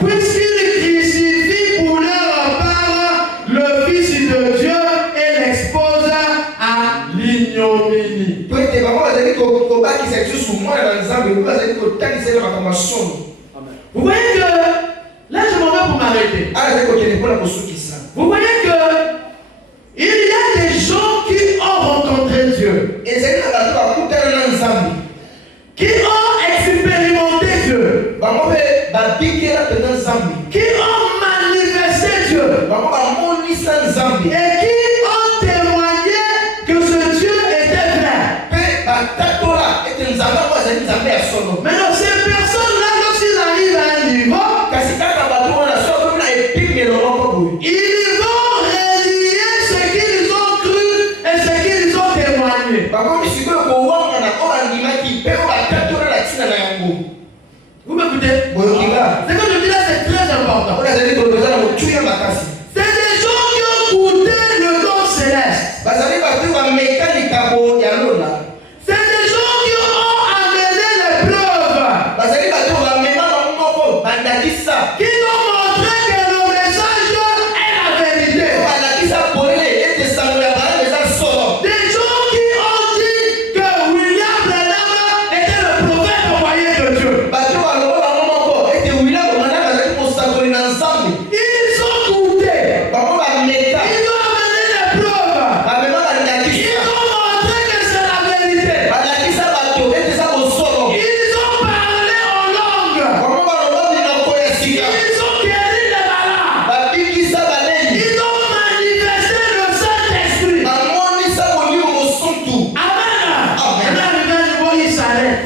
puisqu'ils crucifient pour leur part le Fils de Dieu et l'exposent à l'ignominie. Vous voyez que là je m'en vais pour m'arrêter. Vous voyez que il y a des gens qui ont rencontré Dieu, qui ont expérimenté Dieu, qui ont manifesté Dieu et qui ont témoigné que ce Dieu était vrai. Maintenant, ces personnes-là, lorsqu'ils arrivent à un niveau, ils vont relier ce qu'ils ont cru et ce qu'ils ont témoigné. Vous m'écoutez? Ce que je dis là, c'est très important. C'est des gens qui ont goûté le don céleste. C'est des gens qui ont amené les preuves, qui ont montré que le message est la vérité. Des gens qui ont dit que William Branham était le prophète envoyé de Dieu. Ils ont goûté, ils ont amené les preuves, ils ont montré que c'est la vérité. Ils ont parlé en langue, ils ont guéri les malades, ils ont manifesté le Saint-Esprit. Amen. Maintenant, il s'arrête.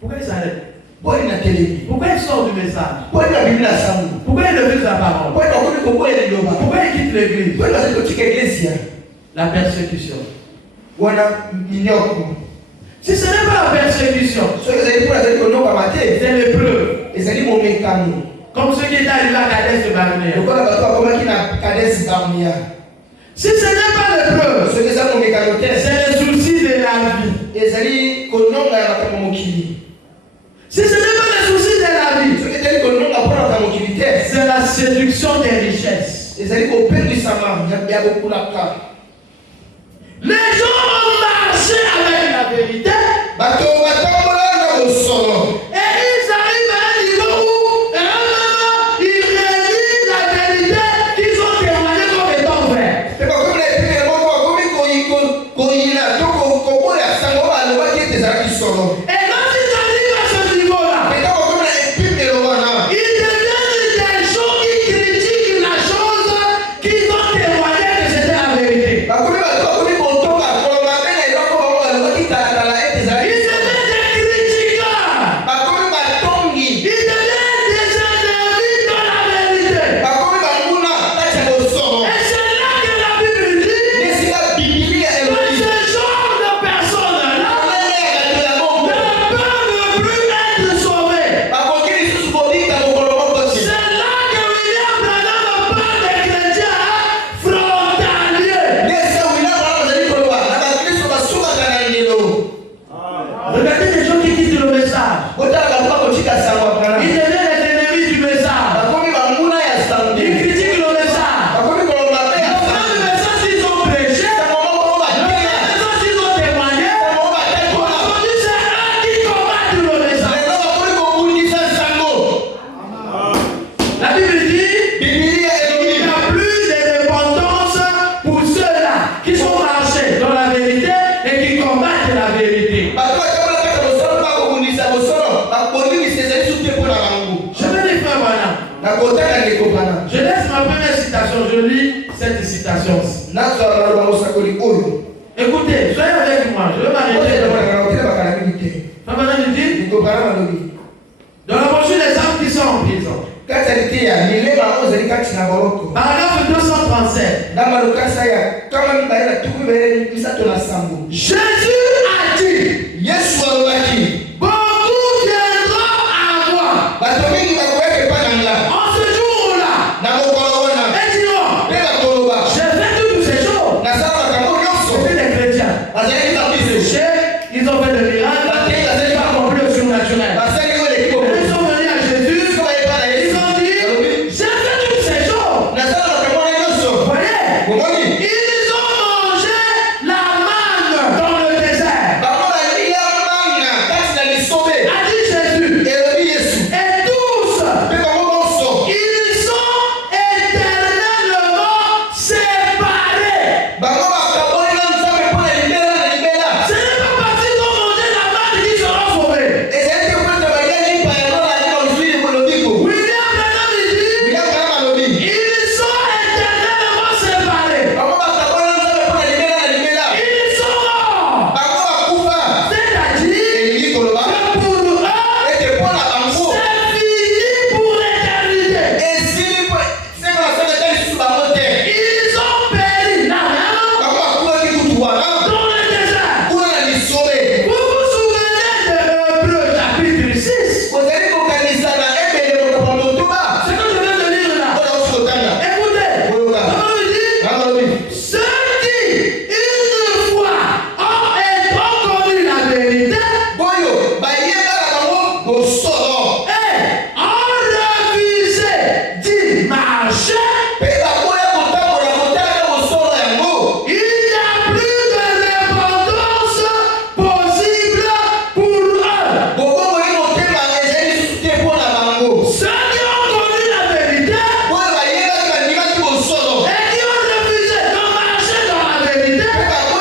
Pourquoi il s'arrête? Pourquoi il sort du message? Pourquoi il refuse la parole? Pourquoi il quitte l'église? La persécution. Si ce n'est pas la persécution, c'est l'épreuve. Comme ceux qui étaient arrivés à Kadès de Barnea. Si ce n'est pas l'épreuve, c'est le souci de la vie. Si ce n'est pas le souci de la vie, c'est la séduction des richesses. Les gens ont marché avec la vérité et ils arrivent à un niveau où ils réalisent la vérité qu'ils ont témoigné comme étant vraie. Et quand ils arrivent à ce niveau-là, ils deviennent des gens qui critiquent la chose qu'ils ont témoigné que c'était la vérité. Je vais les faire voilà. Je laisse ma première citation, je lis cette citation-ci. Écoutez, soyez avec moi, je vais m'arrêter. Dans la brochure des hommes qui sont en prison. Paragraphe 237. Jésus a dit, beaucoup viendront à moi. En ce jour-là, et diront, j'ai fait toutes ces choses. C'était des chrétiens. Ils ont fait des miracles, ils ont accompli le surnaturel. Ils sont venus à Jésus, ils ont dit, j'ai fait toutes ces choses. Vous voyez, ils ont mangé la manne dans le désert. A dit Jésus. Et tous, ils sont éternellement séparés. Ce n'est pas parce qu'ils ont mangé la manne qu'ils seront sauvés. William Branham dit, ils sont éternellement séparés. Ils sont morts. C'est-à-dire que pour eux, c'est fini pour l'éternité. Ils ont péri la main dans le désert. Vous vous souvenez de Hébreux chapitre 6? Ce que je viens de lire là. Écoutez, comment il dit? Ceux qui, une fois, ont connu la vérité, et ont refusé d'y marcher, il n'y a plus de repentance possible pour eux. Ceux qui ont connu la vérité et qui ont refusé de marcher dans la vérité, il n'y a plus de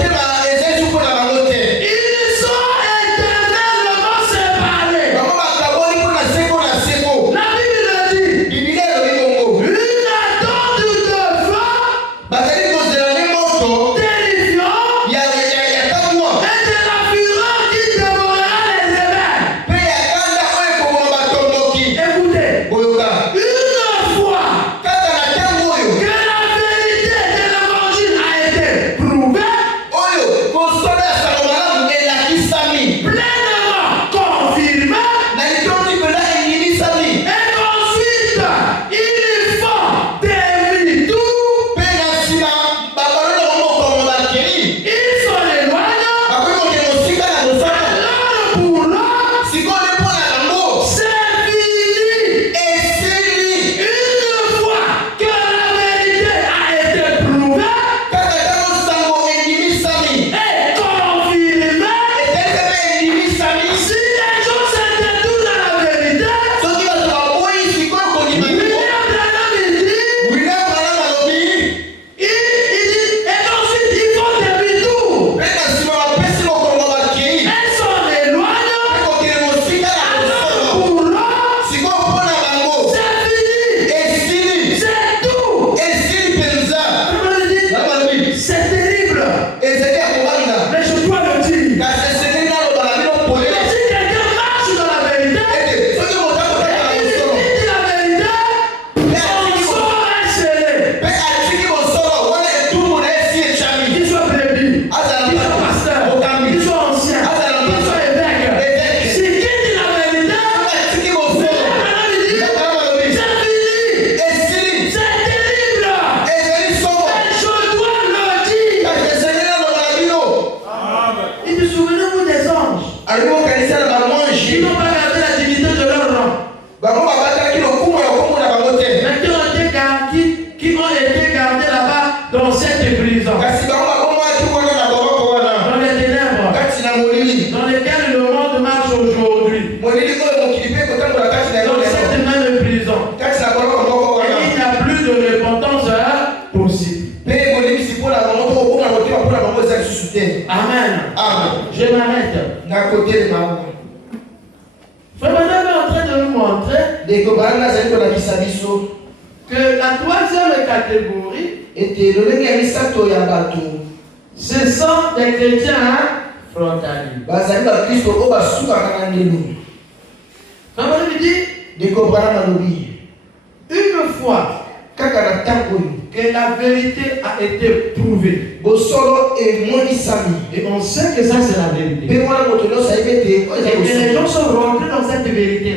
repentance pour eux. Ils sont éternellement séparés. La Bible dit, une attente de feu terrifiant et de la fureur qui dévorera les ébènes. Écoutez, une fois que la vérité de l'évangile a été prouvée, pleinement confirmée, et qu'ensuite il faut demi-tour, ils s'en éloignent, alors pour l'autre, c'est fini. Une fois que la vérité a été prouvée et confirmée, si les gens se détournent à la vérité, William Branham dit, et ensuite il faut demi-tour, et s'en éloigne, alors pour l'autre, c'est fini, c'est tout. Comment il dit? C'est terrible, mais je dois le dire. Mais si quelqu'un marche dans la vérité, et qu'il dit la vérité, son sort est scellé. Qu'il soit brebis, qu'il soit pasteur, qu'il soit ancien, qu'il soit évêque. Si qui dit la vérité, William Branham dit, c'est fini, c'est terrible, et je dois le dire. Et vous souvenez-vous des anges qui n'ont pas gardé la dignité de leur rang, mais qui ont été gardés là-bas dans cette prison, dans les ténèbres, dans lesquelles le monde marche aujourd'hui, dans cette même prison. Et il n'y a plus de repentance possible. Amen. Amen. Je m'arrête. Na côté de ma Frère Madame est en train de nous montrer que la troisième catégorie, ce sont des chrétiens frontaliers. Frère Madame dit, une fois que la vérité a été prouvée, et on sait que ça c'est la vérité, et que les gens sont rentrés dans cette vérité.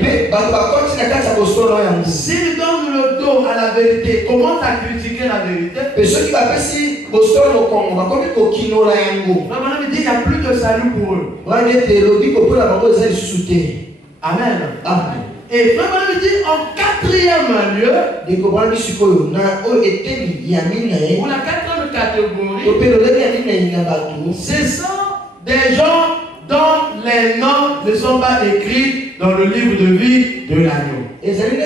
S'ils donnent le dos à la vérité, comment t'as critiqué la vérité? Maman me dit qu'il n'y a plus de salut pour eux. Amen. Amen. Et Maman me dit en quatrième lieu, pour la quatrième catégorie, ce sont des gens dont les noms ne sont pas écrits dans le livre de vie de l'agneau. C'est-à-dire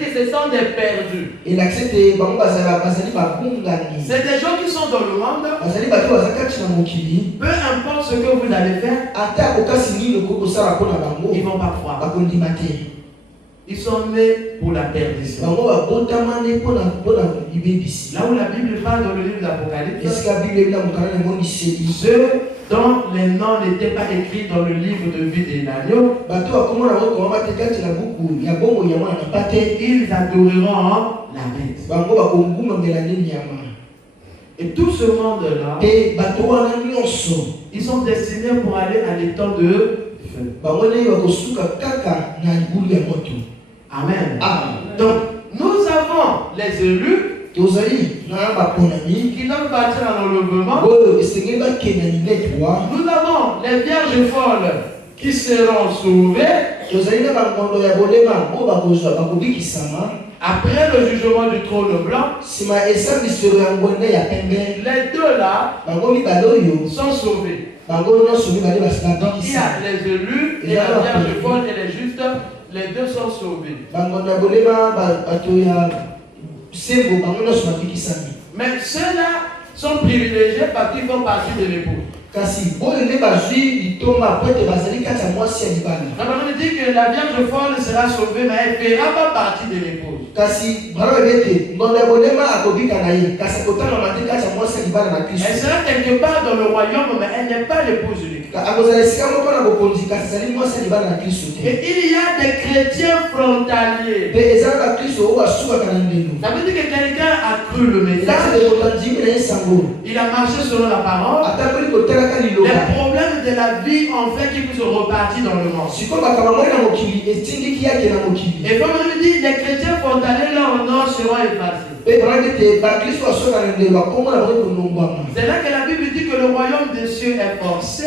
que ce sont des perdus. C'est des gens qui sont dans le monde. Peu importe ce que vous allez faire, ils vont pas croire. Ils sont nés pour la perdition. Là où la Bible parle dans le livre de l'Apocalypse, ceux dont les noms n'étaient pas écrits dans le livre de vie de l'agneau, ils adoreront la bête. Et tout ce monde-là, ils sont destinés pour aller à l'étang de feu. Amen. Donc, nous avons les élus qui doivent partir à l'enlèvement. Nous avons les vierges folles qui seront sauvées après le jugement du trône blanc. Les deux là sont sauvés. Donc, il y a les élus et la vierge folle et les justes. Les deux sont sauvés. Mais ceux-là sont privilégiés parce qu'ils font partie de l'épouse. On dit que la Vierge folle sera sauvée, mais elle ne fera pas partie de l'épouse. Elle sera quelque part dans le royaume, mais elle n'est pas l'épouse unique. Et il y a des chrétiens frontaliers. Ça veut dire que quelqu'un a cru le message. Il a marché selon la parole. Les problèmes de la vie ont fait qu'il puisse repartir dans le monde. Et comme on dit, les chrétiens frontaliers, leur nom sera effacé. C'est là que la Bible dit que le royaume des cieux est forcé.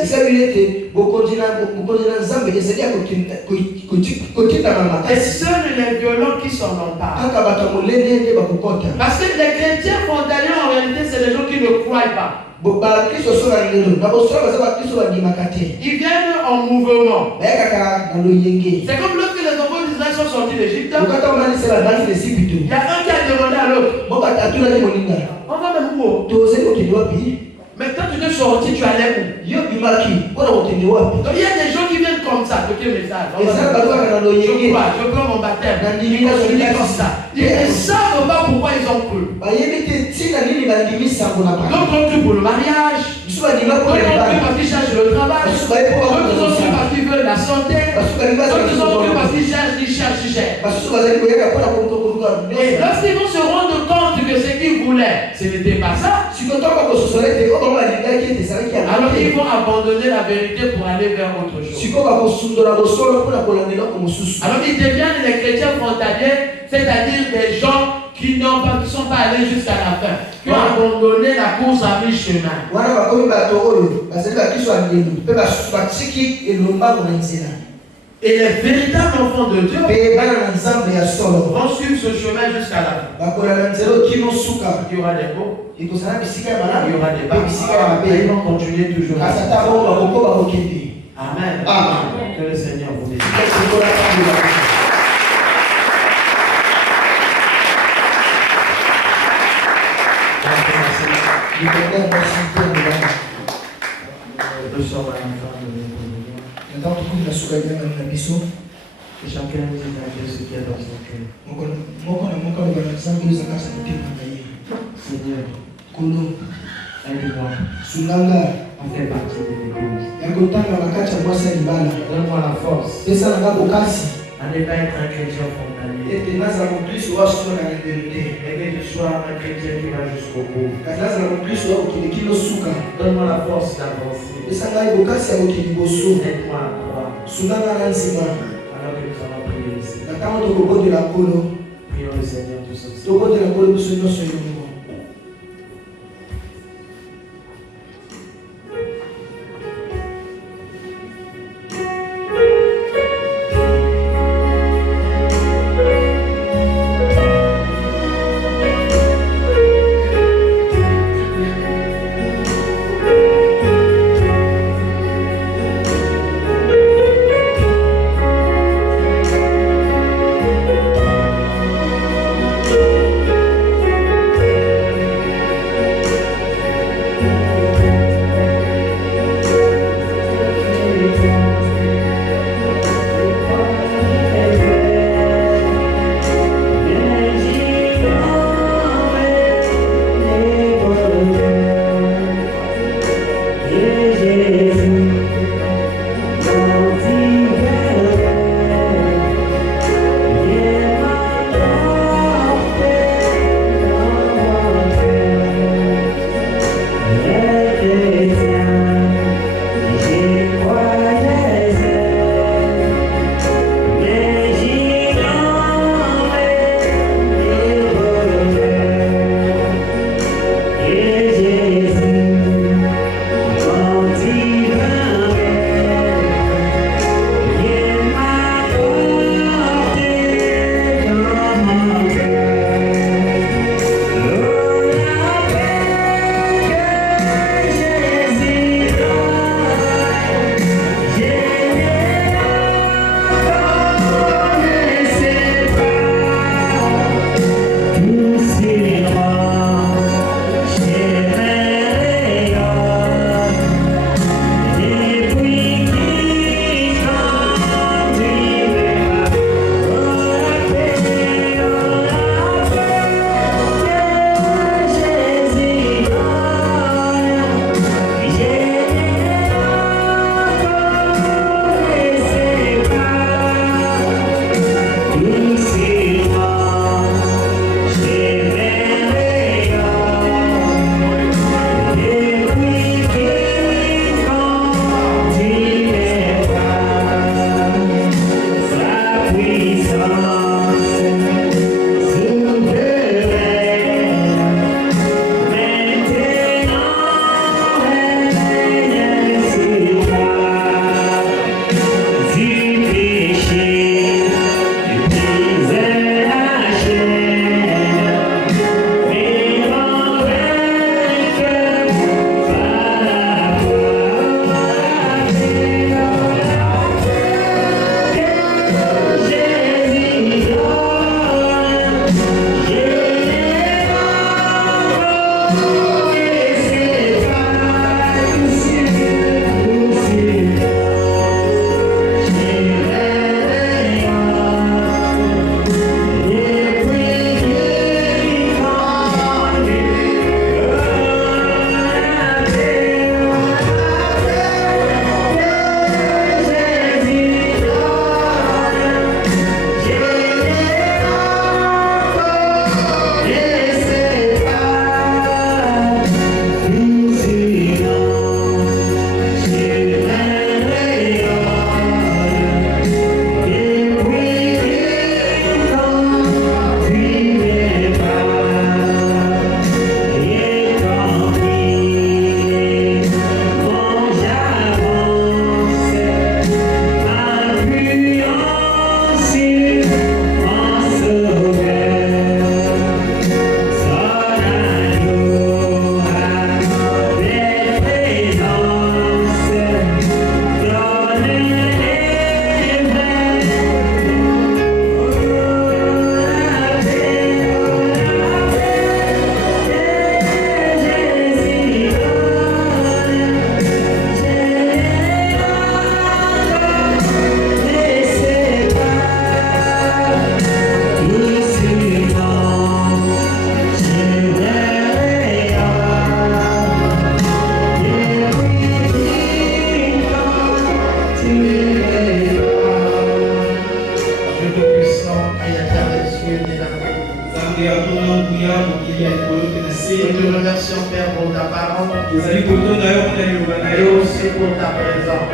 Et seuls les violents qui s'en emparent. Parce que les chrétiens frontaliers, en réalité, c'est les gens qui ne croient pas. Ils viennent en mouvement. C'est comme lorsque les enfants d'Israël sont sortis d'Égypte. Il y a un qui a demandé à l'autre, on va même où? Mais quand tu es sorti, tu allais où? Donc il y a des gens qui viennent comme ça, côté message. Je prends mon baptême. Ils continuent comme ça. Ils ne savent pas pourquoi ils ont cru. D'autres ont cru pour le mariage. D'autres ont cru parce qu'ils cherchent le travail. D'autres ont cru parce qu'ils veulent la santé. D'autres ont cru parce qu'ils cherchent. Et lorsqu'ils vont se rendre compte que ce qu'ils voulaient, ce n'était pas ça, alors ils vont abandonner la vérité pour aller vers autre chose. Alors ils deviennent les chrétiens frontaliers, c'est-à-dire des gens qui ne sont pas allés jusqu'à la fin, qui ont abandonné la course à mi-chemin. Et les véritables enfants de Dieu vont suivre ce chemin jusqu'à la fin. Il y aura des mots, il y aura des bas, et ils vont continuer toujours. Amen. Amen. Que le Seigneur vous bénisse. Nous sommes à la fin de notre réunion. Et chacun nous dit à Dieu ce qu'il y a dans son cœur. Seigneur, aide-moi à faire partie de l'église. Donne-moi la force à ne pas être un chrétien frontalier. Et que tu sois un chrétien qui va jusqu'au bout. Donne-moi la force d'avancer. Aide-moi à croire. Alors que nous allons prier ici. Prions le Seigneur tous ensemble. Nous te remercions, Père, pour ta parole et aussi pour ta présence.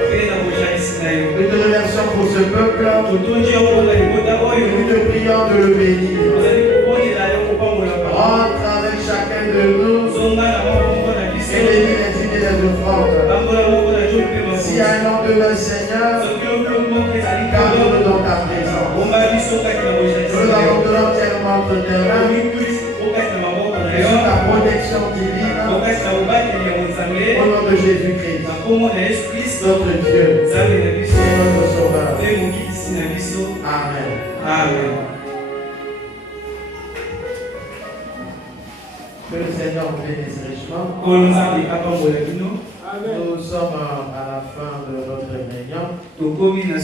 Nous te remercions pour ce peuple et nous te prions de le bénir. Rentre avec chacun de nous et bénis les idées des offrandes. S'il y a un nom de le Seigneur, garde-nous dans ta présence. Nous avons de l'entièrement entre tes mains et sous ta protection divine. Au nom de Jésus-Christ, notre Dieu et notre Sauveur. Amen. Amen. Que le Seigneur vous bénisse richement. Nous sommes à la fin de notre réunion.